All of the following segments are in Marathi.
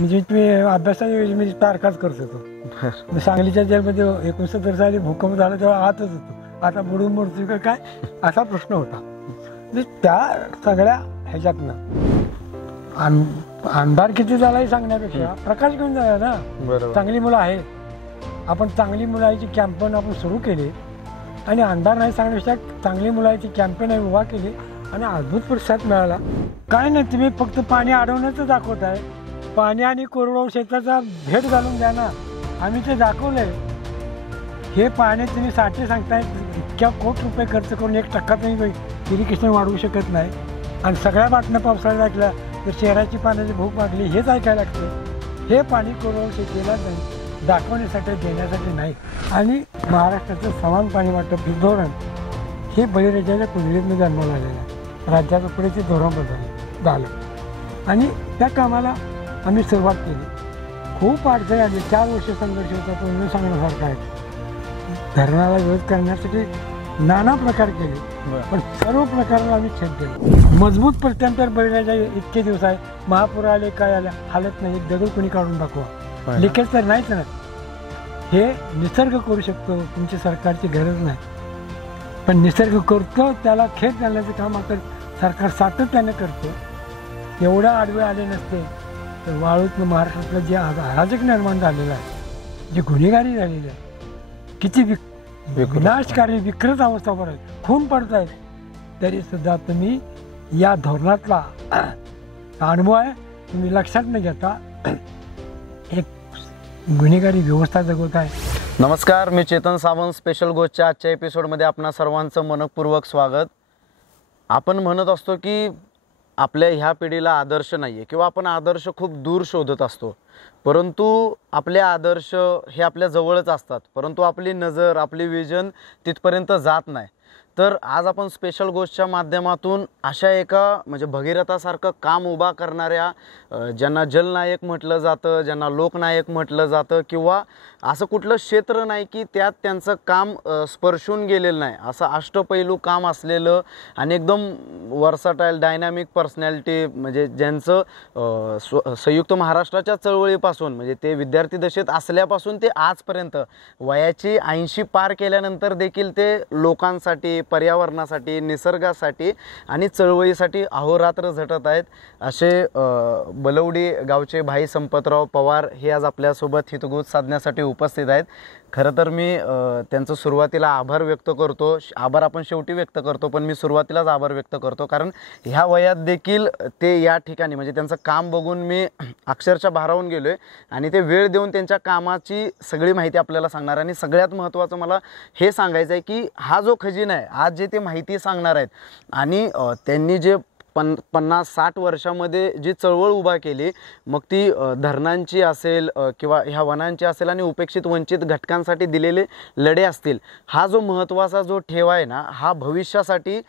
म्हणजे मी अभ्यासाच्या मी तारखाच करत होतो. सांगलीच्या जेलमध्ये 69 साली भूकंप झाला तेव्हा आतच होतो. आता बुडून मरतो का काय असा प्रश्न होता. म्हणजे त्या सगळ्या ह्याच्यातनं अंधार किती झाला हे सांगण्यापेक्षा प्रकाश घेऊन जाऊया ना. चांगली मुलं आहेत, आपण चांगली मुलाची कॅम्पेन आपण सुरू केली आणि अंधार नाही सांगण्यापेक्षा चांगली मुलाची कॅम्पेन उभा केली आणि अद्भुत प्रतिसाद मिळाला. काय नाही, तुम्ही फक्त पाणी अडवण्याचं दाखवताय. पाणी आणि कोरडवाहू क्षेत्राचा भेट घालून द्या ना. आम्ही ते दाखवलंय. हे पाणी तुम्ही साठे सांगताय, इतक्या कोटी रुपये खर्च करून 1% तुम्ही इरिगेशन वाढवू शकत नाही. आणि सगळ्या बातम्या पावसाळ्यात ऐकल्या तर शहराची पाण्याची भूक मागली हेच ऐकायला लागतं. हे पाणी कोरडवाहू शेतीला नाही, दाखवण्यासाठी देण्यासाठी नाही. आणि महाराष्ट्राचं समान पाणी वाटप धोरण हे बळीराजाच्या कुंडलीतनं जन्माला आलेलं आहे. राज्याचं पुढे ते धोरण झालं आणि त्या कामाला आम्ही सुरुवात केली. खूप अडचणी आली, 4 वर्ष संघर्ष होता तो न सांगण्यासारखा आहे. धरणाला विरोध करण्यासाठी नाना प्रकार केले, पण सर्व प्रकाराला आम्ही छेद दिला. मजबूत प्रत्यंतर बळीराजा इतके दिवस आहे. महापूर आले काय आले हालत नाही, दगड कोणी काढून दाखवा. लिकेज तर नाहीच ना. हे निसर्ग करू शकतो, तुमची सरकारची गरज नाही. पण निसर्ग करतो त्याला खेद घालण्याचं काम आता सरकार सातत्याने करतो. एवढ्या आडवे आले नसते तर वाळूतनं महाराष्ट्रातलं जे अराजक निर्माण झालेलं आहे, जी गुन्हेगारी झालेली आहे, किती विनाशकारी विकृत अवस्थावर आहे, खून पडत आहेत, तरीसुद्धा तुम्ही या धोरणातला अनुभव आहे तुम्ही लक्षात न घेता एक गुन्हेगारी व्यवस्था जगवत आहे. नमस्कार, मी चेतन सावंत. स्पेशल गोष्टच्या आजच्या एपिसोडमध्ये आपणा सर्वांचं मनपूर्वक स्वागत. आपण म्हणत असतो की आपल्या ह्या पिढीला आदर्श नाही आहे किंवा आपण आदर्श खूप दूर शोधत असतो, परंतु आपले आदर्श हे आपल्या जवळच असतात, परंतु आपली नजर आपली विजन तिथपर्यंत जात नाही. तर आज आपण स्पेशल गोष्टच्या माध्यमातून अशा एका म्हणजे भगीरथासारखं काम उभा करणाऱ्या, ज्यांना जलनायक म्हटलं जातं, ज्यांना लोकनायक म्हटलं जातं, किंवा असं कुठलं क्षेत्र नाही की त्यात त्यांचं काम स्पर्शून गेलेलं नाही, असं अष्टपैलू काम असलेलं आणि एकदम वर्साटाईल डायनॅमिक पर्सनॅलिटी, म्हणजे ज्यांचं संयुक्त महाराष्ट्राच्या चळवळीपासून म्हणजे ते विद्यार्थी दशेत असल्यापासून ते आजपर्यंत वयाची 80 पार केल्यानंतर देखील ते लोकांसाठी, पर्यावरणासाठी, निसर्गासाठी आणि चळवळीसाठी अहोरात्र झटत आहेत. असे बलवडी गावचे भाई संपतराव पवार हे आज आपल्यासोबत हितगुज साधण्यासाठी उपस्थित आहेत. खरं तर मी त्यांचं सुरुवातीला आभार व्यक्त करतो. आभार आपण शेवटी व्यक्त करतो, पण मी सुरुवातीलाच आभार व्यक्त करतो कारण ह्या वयात देखील ते या ठिकाणी म्हणजे त्यांचं काम बघून मी अक्षरशः भारावून गेलो आहे आणि ते वेळ देऊन त्यांच्या कामाची सगळी माहिती आपल्याला सांगणार. आणि सगळ्यात महत्त्वाचं मला हे सांगायचं आहे की हा जो खजिना आहे, आज जे ते माहिती सांगणार आहेत आणि त्यांनी जे 50-60 वर्षामध्ये जी चळवळ उभा केली, मग ती धरणांची असेल किंवा ह्या वनांची असेल आणि उपेक्षित वंचित घटकांसाठी दिलेले लढे असतील, हा जो महत्त्वाचा जो ठेवा आहे ना, हा भविष्यासाठी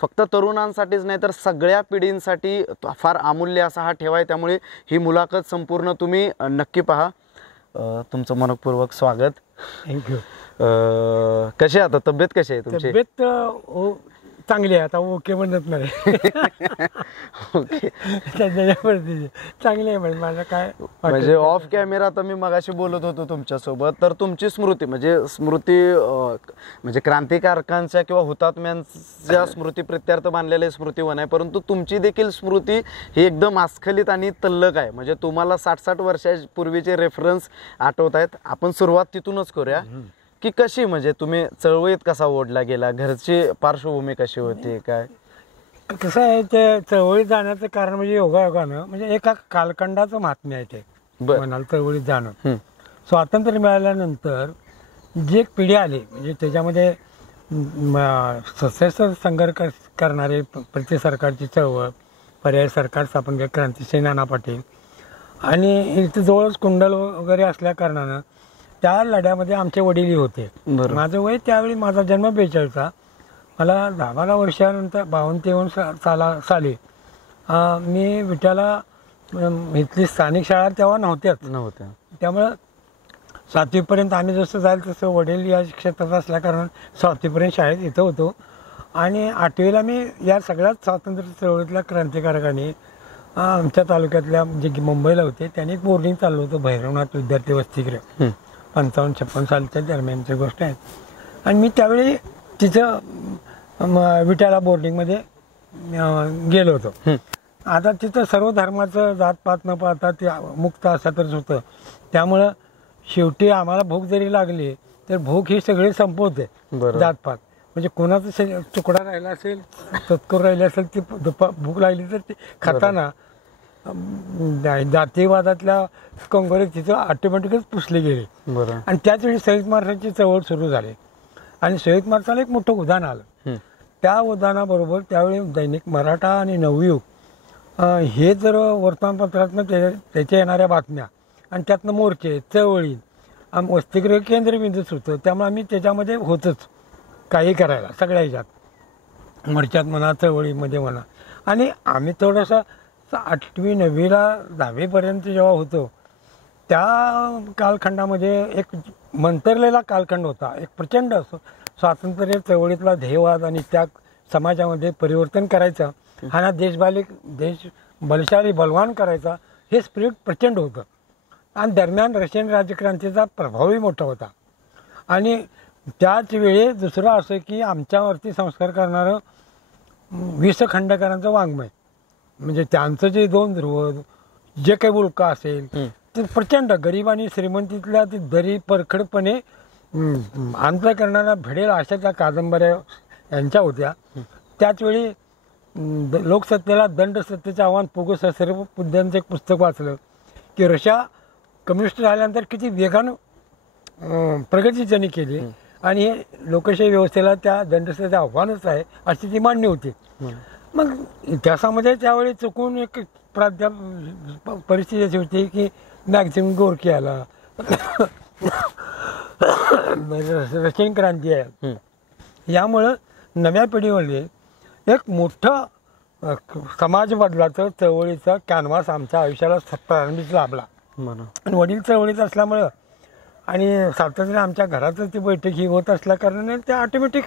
फक्त तरुणांसाठीच नाही तर सगळ्या पिढींसाठी फार अमूल्य असा हा ठेवा आहे. त्यामुळे ही मुलाखत संपूर्ण तुम्ही नक्की पहा. तुमचं मनपूर्वक स्वागत. थँक्यू. कसे आता तब्येत कशी आहे तुमची? तब्येत चांगली आहे, आता ओके म्हणत नाही. ओके, चांगली आहे म्हणजे माझं काय म्हणजे ऑफ कॅमेरा आता मी मगाशी बोलत होतो तुमच्यासोबत, तर तुमची स्मृती म्हणजे क्रांतिकारकांच्या किंवा हुतात्म्यांच्या स्मृतीप्रित्यर्थ बांधलेले स्मृतिवन आहे, परंतु तुमची देखील स्मृती ही एकदम अस्खलित आणि तल्लक आहे. म्हणजे तुम्हाला 60-60 वर्षापूर्वीचे रेफरन्स आठवत आहेत. आपण सुरुवात तिथूनच करूया की कशी म्हणजे तुम्ही चळवळीत कसा ओढला गेला, घरची पार्श्वभूमी कशी होती, काय कसं आहे. ते चळवळीत जाण्याचं कारण म्हणजे योगायोगानं म्हणजे एका कालखंडाचं महात्म्य आहे ते म्हणाल चळवळीत जाणं. स्वातंत्र्य मिळाल्यानंतर जी एक पिढी आली म्हणजे त्याच्यामध्ये सशस्त्र संघर्ष करणारे प्रति सरकारची चळवळ, पर्यायी सरकार स्थापन केले, क्रांतिसिंह नाना पाटील, आणि इथं जवळच कुंडल वगैरे असल्या कारणानं त्या लढ्यामध्ये आमचे वडीलही होते. माझं वय त्यावेळी, माझा जन्म 42चा, मला 10-12 वर्षानंतर 52-53 साली मी विट्याला इथली स्थानिक शाळा तेव्हा नव्हत्या. त्यामुळं 7वीपर्यंत आम्ही जसं जाईल तसं वडील या क्षेत्रात असल्या कारण 7वीपर्यंत शाळेत इथं होतो. आणि 8वीला मी या सगळ्यात स्वातंत्र्य चळवळीतल्या क्रांतिकारकांनी आमच्या तालुक्यातल्या जे मुंबईला होते त्यांनी एक बोर्डिंग चाललं होतं भैरवनाथ विद्यार्थी वसतिगृह. 55-56 सालच्या दरम्यानची गोष्ट आहे. आणि मी त्यावेळी तिथं विटाला बोर्डिंगमध्ये गेलो होतो. आता तिथं सर्व धर्माचं जातपात न पाहता ते मुक्त असातच होतं. त्यामुळं शेवटी आम्हाला भूक जरी लागली तर भूक ही सगळी संपवते जातपात. म्हणजे कोणाचा तुकडा राहिला असेल, तत्कर राहिला असेल, ती भूक लागली तर ती खाताना जातीवादातल्या कंगोरे तिथं ऑटोमॅटिकच पुसले गेले. आणि त्याच वेळी शहीद मार्चाची चळवळ सुरू झाली. आणि शहीद मार्चाला एक मोठं उदाहरण आलं. त्या उदाहरणाबरोबर त्यावेळी दैनिक मराठा आणि नवयुग हे जर वर्तमानपत्रातनं त्याच्या येणाऱ्या बातम्या आणि त्यातनं मोर्चे चळवळी वसतिगृह केंद्रबिंदूच होतं. त्यामुळे आम्ही त्याच्यामध्ये होतच काही करायला सगळ्या ह्याच्यात, मोर्चात म्हणा, चळवळीमध्ये म्हणा. आणि आम्ही थोडंसं 8वी 9वीला 10वीपर्यंत जेव्हा होतो त्या कालखंडामध्ये एक मंतरलेला कालखंड होता. एक प्रचंड स्वातंत्र्य चळवळीतला ध्येयवाद आणि त्या समाजामध्ये परिवर्तन करायचं हा देश बलशाली बलवान करायचा हे स्पिरिट प्रचंड होतं. आणि दरम्यान रशियन राजक्रांतीचा प्रभावही मोठा होता. आणि त्याच वेळी दुसरं असं की आमच्यावरती संस्कार करणारं वि.स. खांडेकरांचं वाङ्मय, म्हणजे त्यांचं जे 2 ध्रुव जे काही उल्का असेल ते प्रचंड गरीब आणि श्रीमंतीतल्या ती दरी परखडपणे अंत करणारा भिडेल अशा त्या कादंबऱ्या यांच्या होत्या. त्याचवेळी लोकसत्तेला दंडसत्तेचं आव्हान पुगू सर्व पुद्यांचं एक पुस्तक वाचलं की रशिया कम्युनिस्ट झाल्यानंतर किती वेगानं प्रगती त्यांनी केली आणि हे लोकशाही व्यवस्थेला त्या दंडसत्तेचं आव्हानच आहे अशी ती मांडणी होती. मग इतिहासामध्ये त्यावेळी चुकून एक परिस्थिती अशी होती की मॅक्झिम गोरकी आला, रशियन क्रांती आहे. यामुळं नव्या पिढीमध्ये एक मोठं समाज बदलाचं चळवळीचा कॅनव्हास आमच्या आयुष्याला प्रारंभीच लाभला. आणि वडील चळवळीत असल्यामुळं आणि सातत्याने आमच्या घरातच ती बैठक ही होत असल्या कारणाने ते ऑटोमॅटिक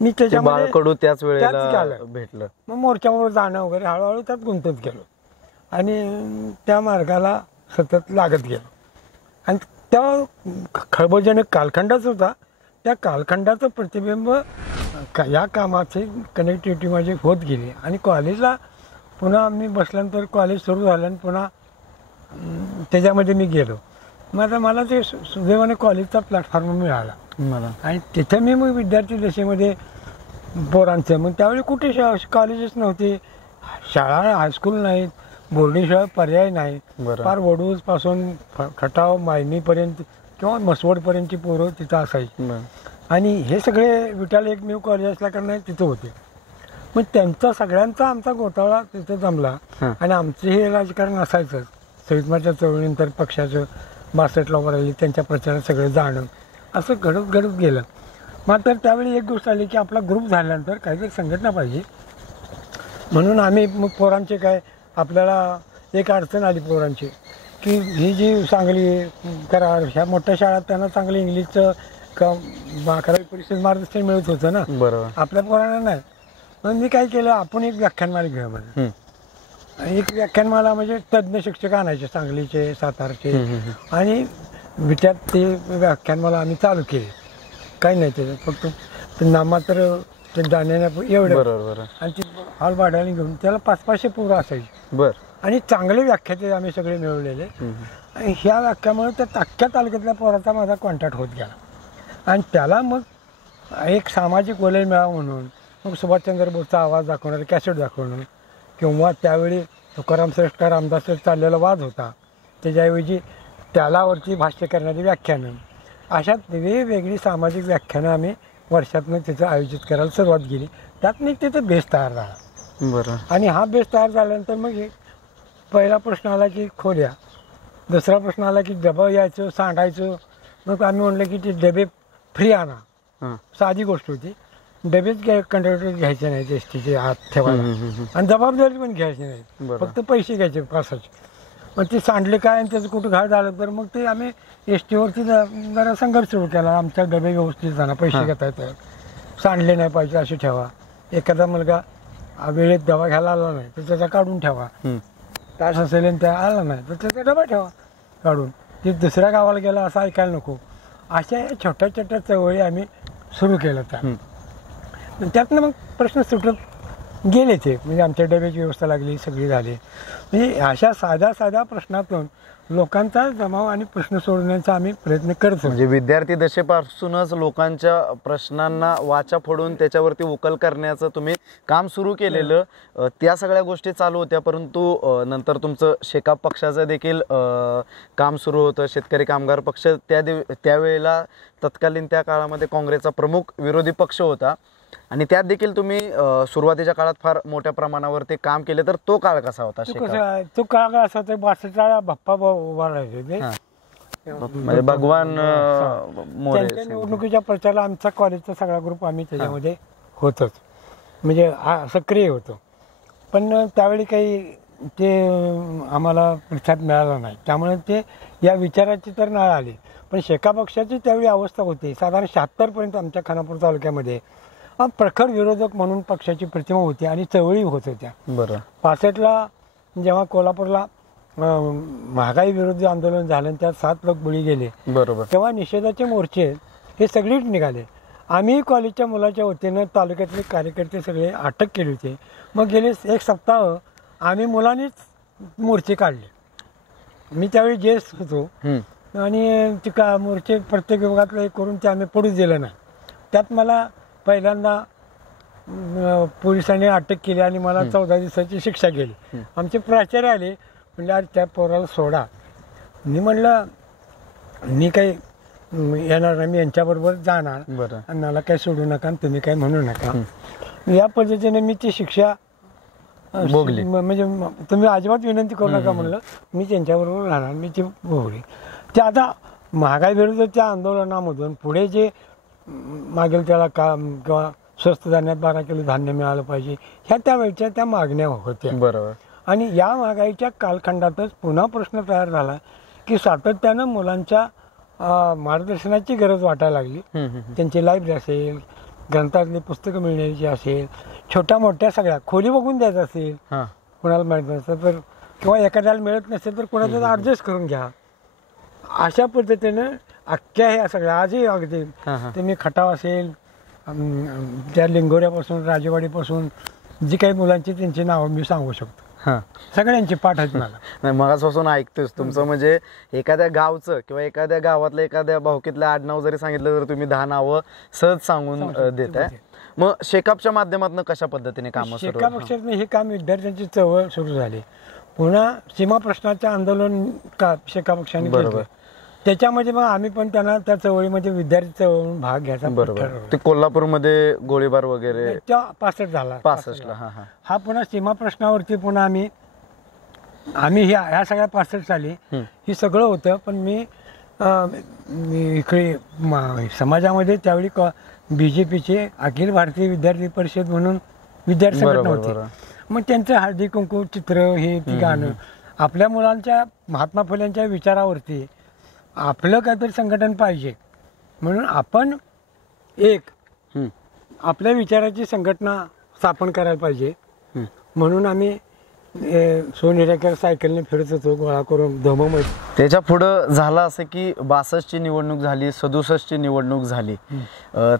मी त्याच्यामध्ये त्याच वेळेला भेटलं. मग मोर्चावर जाणं वगैरे हळूहळू त्यात गुंतत गेलो आणि त्या मार्गाला सतत लागत गेलो. आणि त्या खळबळजनक कालखंडाच होता. त्या कालखंडाचं प्रतिबिंब या कामाची कनेक्टिव्हिटी माझी होत गेली. आणि कॉलेजला पुन्हा मी बसल्यानंतर कॉलेज सुरू झालं आणि पुन्हा त्याच्यामध्ये मी गेलो. मग आता मला ते सुदैवाने कॉलेजचा प्लॅटफॉर्म मिळाला मला. आणि तिथं मी मग विद्यार्थी दशेमध्ये पोरांचं मग त्यावेळी कुठे कॉलेजेस नव्हते, शाळा हायस्कूल नाहीत, बोर्डिंग शाळा पर्याय नाही. फार वडूजपासून खटाव मायनीपर्यंत किंवा मसवडपर्यंतची पोरं तिथं असायची. आणि हे सगळे विटाला एकमेव कॉलेज असल्याकारणे तिथं होते. मग त्यांचा सगळ्यांचा आमचा घोटाळा तिथं जमला. आणि आमचं हे राजकारण असायचंच. शहीद चळवळीनंतर पक्षाचं 62ला उभं राहिली, त्यांच्या प्रचारात सगळं जाणं असं घडत गेलं. मात्र त्यावेळी एक गोष्ट आली की आपला ग्रुप झाल्यानंतर काहीतरी संघटना पाहिजे. म्हणून आम्ही मग पोरांचे काय आपल्याला एक अडचण आली पोरांची की ही जी सांगली कराड ह्या मोठ्या शाळात त्यांना चांगलं इंग्लिशचं 11वी परीक्षेत मार्गदर्शन मिळत होतं ना, बरोबर, आपल्या पोरांना नाही. मग मी काय केलं, आपण एक व्याख्यानमाला घेऊया म्हणजे एक व्याख्यानमाला म्हणजे तज्ज्ञ शिक्षक आणायचे सांगलीचे सातारचे. आणि विट्यात ते व्याख्यानमाला आम्ही चालू केली. काही नाही त्याच्यात फक्त नामात्र ते जाण्याने एवढं. बरोबर. आणि ती हॉल भाड्याने घेऊन त्याला 500-500 पोरं असायची. बरं. आणि चांगले व्याख्याते आम्ही सगळे मिळवलेले. आणि ह्या व्याख्यामुळे त्या अख्ख्या तालुक्यातल्या पोराचा माझा कॉन्टॅक्ट होत गेला. आणि त्याला मग एक सामाजिक वलय मिळावं म्हणून मग सुभाषचंद्र बोसचा आवाज दाखवणार कॅसेट दाखवणं किंवा त्यावेळी तुकाराम श्रेष्ठ रामदास श्रेष्ठ चाललेला वाद होता त्याच्याऐवजी त्यालावरती भाष्य करणारी व्याख्यानं, अशा वेगवेगळी सामाजिक व्याख्यानं आम्ही वर्षातनं तिथं आयोजित करायला सुरुवात केली. त्यात मी तिथं बेस तयार झाला. बरं. आणि हा बेस तयार झाल्यानंतर मग पहिला प्रश्न आला की खोल्या, दुसरा प्रश्न आला की डबं यायचं सांडायचं. मग आम्ही म्हणलं की ते डबे फ्री आणा. साधी गोष्ट होती. डबेच कंडक्टर घ्यायचे नाही, एस टीचे आत ठेवायला आणि जबाबदारी पण घ्यायची नाही, फक्त पैसे घ्यायचे पासाचे. मग ते सांडले काय आणि त्याचं कुठं घाट झालं तर मग ते आम्ही एस टीवरती जरा संघर्ष सुरू केला. आमच्या डबे व्यवस्थित जाणार, पैसे घेता येतात, सांडले नाही पाहिजे असे ठेवा. एखादा मुलगा वेळेत दवा घ्यायला आला नाही तर त्याचा काढून ठेवा. तास असेल आणि त्या आला नाही तर त्याचा डबा ठेवा काढून, ते दुसऱ्या गावाला गेला असं ऐकायला नको. अशा या छोट्या छोट्या चळवळी आम्ही सुरू केलं त्या. त्यातनं मग प्रश्न सुटत गेले ते, म्हणजे आमच्या डब्याची व्यवस्था लागली, सगळी झाली. म्हणजे अशा साध्या साध्या प्रश्नातून लोकांचा जमाव आणि प्रश्न सोडवण्याचा आम्ही प्रयत्न करतो. म्हणजे विद्यार्थी दशेपासूनच लोकांच्या प्रश्नांना वाचा फोडून त्याच्यावरती उकल करण्याचं तुम्ही काम सुरू केलेलं. त्या सगळ्या गोष्टी चालू होत्या, परंतु नंतर तुमचं शेकाप पक्षाचं देखील काम सुरू होतं. शेतकरी कामगार पक्ष त्यावेळेला तत्कालीन त्या काळामध्ये काँग्रेसचा प्रमुख विरोधी पक्ष होता आणि त्यात देखील तुम्ही सुरुवातीच्या काळात फार मोठ्या प्रमाणावर ते काम केले. तर तो काळ कसा होता? तो काळ असा होता, 62 बाप्पा उभा राहायचे, म्हणजे भगवान मोरे त्यांच्या निवडणुकीच्या प्रचाराला आमचा कॉलेजचा सगळा ग्रुप आम्ही त्याच्यामध्ये होतोच, म्हणजे सक्रिय होतो. पण त्यावेळी काही ते आम्हाला प्रतिसाद मिळाला नाही, त्यामुळे ते या विचाराची तर नाळ आली. पण शेका पक्षाची त्यावेळी अवस्था होती, साधारण 76 आमच्या खानापूर तालुक्यामध्ये प्रखर विरोधक म्हणून पक्षाची प्रतिमा होती आणि चळवळी होत होत्या. बरं. 65ला जेव्हा कोल्हापूरला महागाई विरोधी आंदोलन झालं, त्यात 7 लोक बळी गेले, बरोबर, तेव्हा निषेधाचे मोर्चे हे सगळेच निघाले. आम्ही कॉलेजच्या मुलाच्या वतीनं तालुक्यातले कार्यकर्ते सगळे अटक केली होती. मग गेले 1 सप्ताह आम्ही मुलांनीच मोर्चे काढले. मी त्यावेळी जेस होतो आणि ते मोर्चे प्रत्येक विभागातले करून ते आम्ही पडूच दिलं नाही. त्यात मला पहिल्यांदा पोलिसांनी अटक केली आणि मला 14 दिवसाची शिक्षा केली. आमचे प्राचार्य आले, म्हणजे आज त्या पोराला सोडा. मी म्हणलं मी काही येणार नाही, मी यांच्याबरोबर जाणार आणि मला काही सोडू नका आणि तुम्ही काही म्हणू नका. या पद्धतीने मी ती शिक्षा भोगली. म्हणजे तुम्ही अजिबात विनंती करू नका म्हणलं, मी त्यांच्याबरोबर राहणार, मी ती भोगली. ते आता महागाई विरोधाच्या आंदोलनामधून पुढे जे मागेल त्याला काम किंवा स्वस्त धान्यात 12 किलो धान्य मिळालं पाहिजे, ह्या त्यावेळच्या त्या मागण्या होत्या. बरोबर. आणि या महागाईच्या कालखंडातच पुन्हा प्रश्न तयार झाला की सातत्यानं मुलांच्या मार्गदर्शनाची गरज वाटायला लागली. त्यांची लायब्ररी असेल, ग्रंथातली पुस्तकं मिळण्याची असेल, छोट्या मोठ्या सगळ्या खोली बघून द्यायचं असेल, कोणाला मिळत नसेल तर, किंवा एखाद्याला मिळत नसेल तर कोणाला ॲडजस्ट करून घ्या. अशा पद्धतीनं अख्ख्या ह्या सगळ्या आजही अगदी तुम्ही खटाव असेल, त्या लिंगोऱ्यापासून राजेवाडीपासून जी काही मुलांची त्यांची नावं मी सांगू शकतो, सगळ्यांची पाठ आहेत मला. नाही, मगापासून ऐकतोच तुमचं. म्हणजे एखाद्या गावचं किंवा एखाद्या गावातलं एखाद्या भाऊकीतलं आडनाव जरी सांगितलं तर तुम्ही 10 नावं सहज सांगून देताय. मग शेकापच्या माध्यमातून कशा पद्धतीने काम? शेका पक्षातून हे काम विद्यार्थ्यांची चळवळ सुरू झाली. पुन्हा सीमा प्रश्नाचं आंदोलन शेका पक्षाने केलं, त्याच्यामध्ये मग आम्ही पण त्यांना त्या चळवळीमध्ये विद्यार्थी चळवळीतून भाग घ्यायचा. बरोबर. ते कोल्हापूरमध्ये गोळीबार वगैरे 65 झाला. 65ला हा पुन्हा सीमा प्रश्नावरती पुन्हा आम्ही ह्या सगळ्या 65 साली हे सगळं होतं. पण मी इकडे समाजामध्ये त्यावेळी BJPचे अखिल भारतीय विद्यार्थी परिषद म्हणून विद्यार्थी संघटना होती. मग त्यांचं हळदी कुंकू चित्र हे ती गाणं आपल्या मुलांच्या महात्मा फुल्यांच्या विचारावरती आपलं काहीतरी संघटन पाहिजे म्हणून आपण आपल्या विचाराची संघटना स्थापन करायला पाहिजे म्हणून आम्ही सोनेऱ्याकर सायकलने फिरत होतो गोळा करून धममध्ये. त्याच्या पुढं झालं असं की 62ची निवडणूक झाली, 67ची निवडणूक झाली.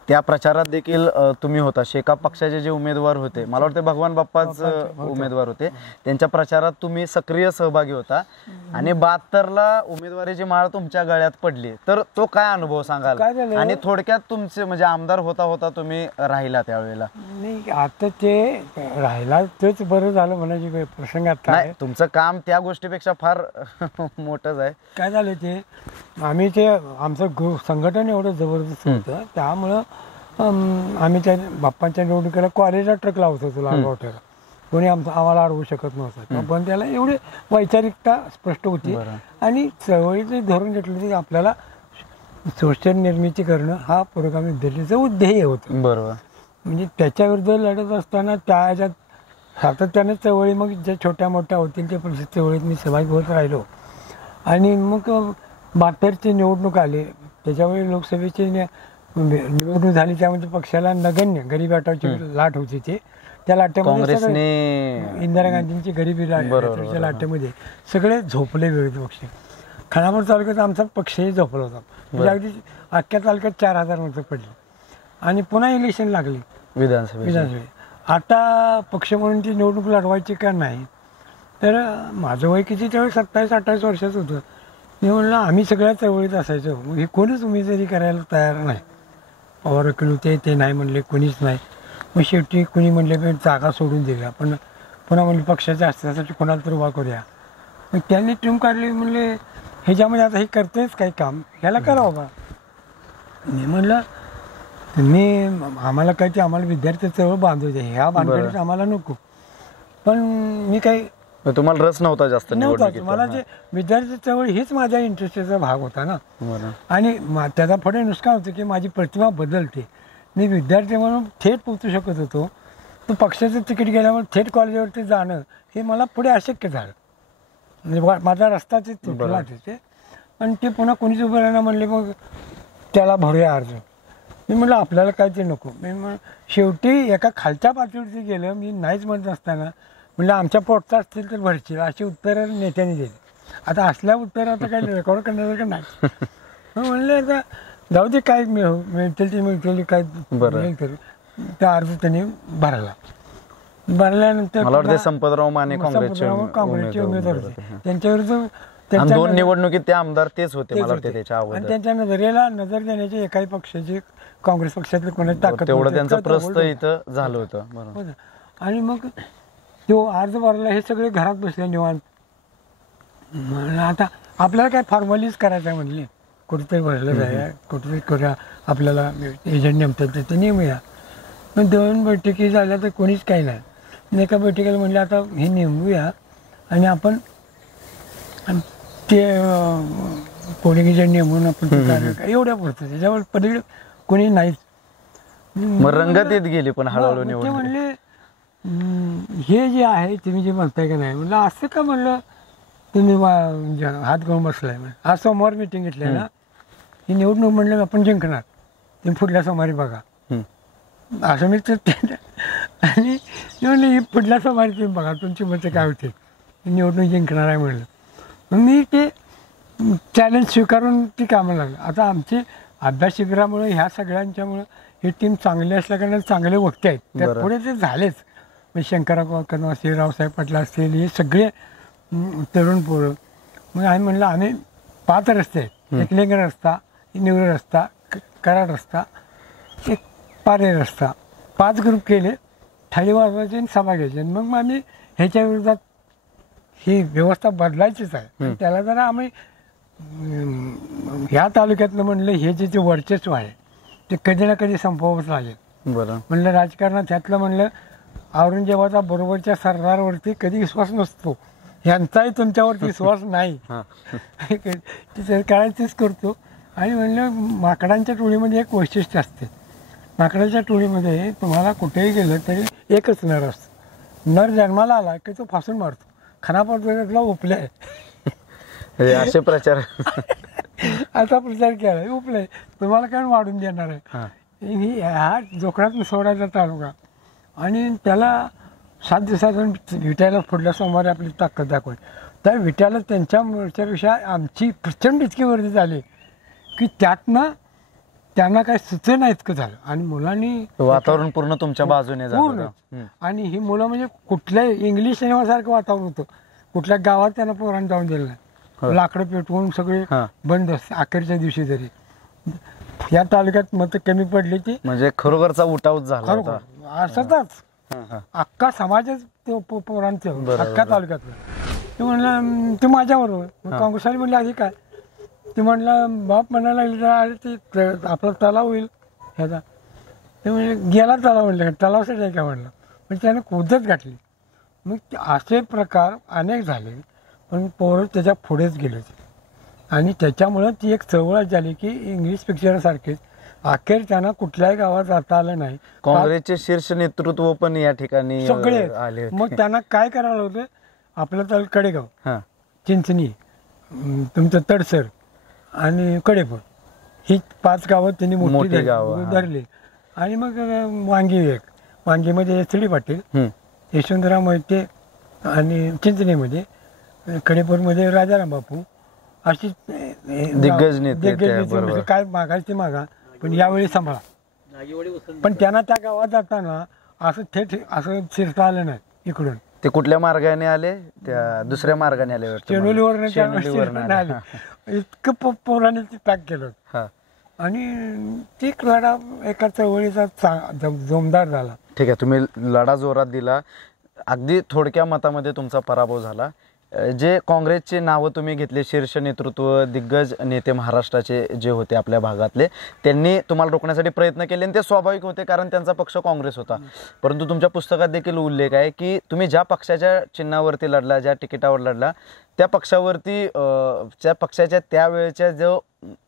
त्या प्रचारात देखील तुम्ही होता. शेकाप पक्षाचे जे उमेदवार होते, मला वाटतं भगवान बाप्पाच उमेदवार होते, त्यांच्या प्रचारात तुम्ही सक्रिय सहभागी होता आणि 72ला उमेदवारीची माळ तुमच्या गळ्यात पडली. तर तो काय अनुभव सांगाल? आणि थोडक्यात तुमचे म्हणजे आमदार होता तुम्ही राहिला त्यावेळेला? नाही, आता ते राहिला तेच बरं झालं म्हणायची प्रसंगात. काय तुमचं काम त्या गोष्टीपेक्षा फार मोठंच आहे. काय झालं ते आम्ही ते आमचं संघटन एवढं जबरदस्त होतं, त्यामुळं आम्ही त्या बाप्पांच्या निवडणुकीला कॉलेजला ट्रक लावत होतो लालगावठ्याला. कोणी आम्हाला अडवू शकत नव्हतं. पण त्याला एवढी वैचारिकता स्पष्ट होती आणि चळवळीचं धरून घेतलं की आपल्याला सोशल निर्मिती करणं हा पुरोगामी विद्यार्थीचं ध्येय होतं. बरोबर. म्हणजे त्याच्याविरुद्ध लढत असताना त्या ह्याच्यात सातत्याने चळवळी मग ज्या छोट्या मोठ्या होतील त्या परिस्थिती चळवळीत मी सहभागी होत राहिलो. आणि मग 72ची निवडणूक आली, त्याच्यावेळी लोकसभेची निवडणूक झाली, त्यामध्ये पक्षाला नगण्य गरीब वाटाची लाट होती. त्या लाटेमध्ये सगळे काँग्रेसने इंदिरा गांधींची गरिबी लाटेच्या लाटेमध्ये सगळे झोपले विरोधी पक्ष. खानापूर तालुक्यात आमचा पक्षही झोपला होता. म्हणजे अगदी अख्ख्या तालुक्यात 4,000 मतं पडली आणि पुन्हा इलेक्शन लागली विधानसभेत. आता पक्ष म्हणून ती निवडणूक लढवायची का नाही, तर माझं वय किती त्यावेळेस 27-28 वर्षाचं होतं. मी म्हणलं आम्ही सगळ्या चळवळीत असायचो, मग हे कोणीच उमेदवारी करायला तयार नाही. पवार वकील ते नाही म्हणले, कोणीच नाही. मग शेवटी कोणी म्हणले पण जागा सोडून दिल्या, पण पुन्हा म्हणले पक्षाच्या अस्तित्वासाठी कोणाला तर उभा करूया. मग त्यांनी टीम काढली, म्हणले ह्याच्यामध्ये आता हे करतेच काही काम, ह्याला करा बाबा. मी म्हणलं तुम्ही आम्हाला काय ते आम्हाला विद्यार्थी चळवळ बांधू दे, ह्या बांधकडे आम्हाला नको. पण मी काही तुम्हाला रस नव्हता जास्त नव्हता. मला जे विद्यार्थी चळवळ हीच माझ्या इंटरेस्टचा भाग होता ना. आणि त्याचा पुढे नुकसान होतं की माझी प्रतिमा बदलते. मी विद्यार्थी म्हणून थेट पोचू शकत होतो, तो पक्षाचं तिकीट गेल्यामुळे थेट कॉलेजवरती जाणं हे मला पुढे अशक्य झालं. म्हणजे माझा रस्ताच तुटला तिथे. आणि ते पुन्हा कोणीच उभं राहणं म्हणले, मग त्याला भरूया अर्ज. मी म्हटलं आपल्याला काय ते नको. मी शेवटी एका खालच्या पातळीवरती गेलं, मी नाहीच म्हणत असताना म्हणलं आमच्या पोटचा असतील तर भरतील, अशी उत्तरं नेत्यांनी दिली. आता असल्या उत्तरं आता काही रेकॉर्ड करण्यासारखं नाही. मग म्हणलं आता जाऊ दे, काय मिळतील ते मिळतील, काय मिळेल तरी. त्या अर्ज त्यांनी भरल्यानंतर मला वाटतं संपतराव माने काँग्रेसचे उमेदवार होते. त्यांच्याविरुद्ध 2 निवडणुकीत ते आमदार तेच होते मला वाटतं त्याच्या अगोदर. आणि त्यांच्या नजर देण्याची एकाही पक्षाची काँग्रेस पक्षातली कोणाची ताकद तेवढं त्यांचं प्रस्त इथं झालं होतं. आणि मग तो अर्ज भरला, हे सगळे घरात बसले निवांत. म्हणलं आता आपल्याला काय फॉर्मॅलिटीज करायचं आहे, म्हणले कुठेतरी भरलं जाय, कुठेतरी करूया, आपल्याला एजंट नेमतात ते नेमूया. मग 2 बैठकी झाल्या तर कोणीच काही नाही. एका बैठकीला म्हणले आता हे नेमूया आणि आपण ते कोणी एजंट नेमून आपण ते कार्य एवढ्या पुरतं, त्याच्यावर पलीकडे कोणी नाहीच. मग रंगत येत गेली पण हळूहळू ते म्हणले हे जे आहे तुम्ही जे म्हणताय का नाही. म्हणलं असं का, म्हणलं तुम्ही हात घेऊन बसलाय. आज सोमवार मिटिंग घेतली ना, ही निवडणूक म्हणलं आपण जिंकणार, तुम्ही पुढल्या सोमवारी बघा असं मी तर. आणि म्हणलं ही पुढल्या सोमवारी तुम्ही बघा तुमची मतं काय होते, निवडणूक जिंकणार आहे म्हणलं. मग मी ते चॅलेंज स्वीकारून ती कामं लागलं. आता आमचे अभ्यास शिबिरामुळे ह्या सगळ्यांच्यामुळं ही टीम चांगली असल्याकारणे चांगले वक्ते आहेत. त्यात पुढे ते झालेच. म्हणजे शंकरराव कदम असतील, रावसाहेब पाटील असतील, हे सगळे तरुण पोरं. मग आम्ही म्हणलं आम्ही 5 रस्ते आहेत, एक लेंगर रस्ता, निवळ रस्ता, कराड रस्ता, एक पारे रस्ता, 5 ग्रुप केले, थाळी वाजवायची आणि सभा घ्यायची. मग आम्ही ह्याच्या विरोधात ही व्यवस्था बदलायचीच आहे. त्याला जरा आम्ही ह्या तालुक्यातलं म्हणलं हे जे वर्चस्व आहे ते कधी ना कधी संपवावंच लागेल. म्हणलं राजकारणात ह्यातलं म्हणलं औरंगजेबाचा बरोबरच्या सरदारवरती कधी विश्वास नसतो, ह्यांचाही तुमच्यावरती विश्वास नाही. ते करायचंच करतो. आणि म्हणलं माकडांच्या टोळीमध्ये एक वैशिष्ट्य असते. माकडाच्या टोळीमध्ये तुम्हाला कुठेही गेलं तरी एकच नर असतो. नर जन्माला आला की तो फासून मारतो. खानापूरला उपले आहे असे प्रचार असा प्रचार केला, उपले तुम्हाला काय वाढून देणार आहे. हा जोकडात सोडायचा तालुका. आणि त्याला 7 दिवसात विटायला पुढल्या सोमवारी आपली ताकद दाखवली. त्या विटायला त्यांच्या मोर्चापेक्षा आमची प्रचंड इतकी वर्दी झाली की त्यातनं त्यांना काय सुचना इतकं झालं. आणि मुलांनी वातावरण पूर्ण तुमच्या बाजूने पूर्ण. आणि ही मुलं म्हणजे कुठल्या इंग्लिश सिनेमासारखं वातावरण होतं. कुठल्या गावात त्यांना पोरांना जाऊन दिलं नाही. लाकडं पेटवून सगळे बंद असते अखेरच्या दिवशी तरी. या तालुक्यात मतं कमी पडली ती म्हणजे खरोखरचा उठाव झाला असताच अख्खा समाजच पोरांचं अख्ख्या तालुक्यातलं. ते म्हणलं ते माझ्याबरोबर काँग्रेसवाली म्हणले आधी काय, ते म्हणलं बाप म्हणायला लागले अरे ते आपला तलाव होईल ह्याचा. ते म्हणजे गेला तलाव म्हणलं, तलावासाठी आहे का म्हणलं. म्हणजे त्याने कुदत घातली. मग असे प्रकार अनेक झाले, पण पोरं त्याच्या पुढेच गेले. आणि त्याच्यामुळं ती एक चळवळ झाली की इंग्लिश पिक्चरसारखीच अखेर त्यांना कुठल्याही गावात जाता आलं नाही. काँग्रेसचे शीर्ष नेतृत्व पण या ठिकाणी सगळे आले. मग त्यांना काय करायला होतं, आपलं तर कडेगाव, चिंचणी, तुमचं तडसर आणि कडेपूर ही 5 गावं त्यांनी मोठी धरली. आणि मग वांगी एक वांगीमध्ये SD पाटील, हम्म. यशवंतराव मोहिते आणि चिंचणीमध्ये, कडेपूरमध्ये राजाराम बापू, अशी दिग्गज नेते त्या, बरोबर. म्हणजे काय मागायचे ते मागा, पण यावेळी सांभाळा. पण त्यांना त्या गावात जाताना असं थेट असं शिरता आलं नाही इकडून. ते कुठल्या मार्गाने आले? त्या दुसऱ्या मार्गाने आले वाटतं. चेनोलीवरनं आले. इतकं पोराने ते पॅक केलं हा. आणि ती लढा एका चळवळीचा जोमदार झाला. ठीक आहे, तुम्ही लढा जोरात दिला. अगदी थोडक्या मतामध्ये तुमचा पराभव झाला. जे काँग्रेसचे नावं तुम्ही घेतले, शीर्ष नेतृत्व, दिग्गज नेते महाराष्ट्राचे जे होते आपल्या भागातले, त्यांनी तुम्हाला रोखण्यासाठी प्रयत्न केले आणि ते स्वाभाविक होते, कारण त्यांचा पक्ष काँग्रेस होता. परंतु तुमच्या पुस्तकात देखील उल्लेख आहे की तुम्ही ज्या पक्षाच्या चिन्हावरती लढला, ज्या तिकिटावर लढला, त्या पक्षावरती त्या पक्षाच्या त्यावेळेच्या जो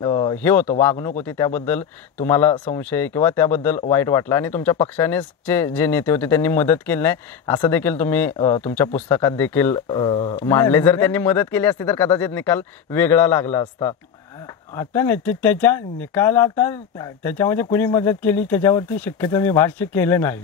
हे होतं, वागणूक होती, त्याबद्दल तुम्हाला संशय किंवा त्याबद्दल वाईट वाटलं आणि तुमच्या पक्षानेच जे नेते होते त्यांनी मदत केली नाही, असं देखील तुम्ही तुमच्या पुस्तकात देखील मांडले. जर त्यांनी मदत केली असती तर कदाचित निकाल वेगळा लागला असता. आता नाही, ते त्याच्या निकालात त्याच्यामध्ये कोणी मदत केली त्याच्यावरती शक्यतो मी भाष्य केलं नाही.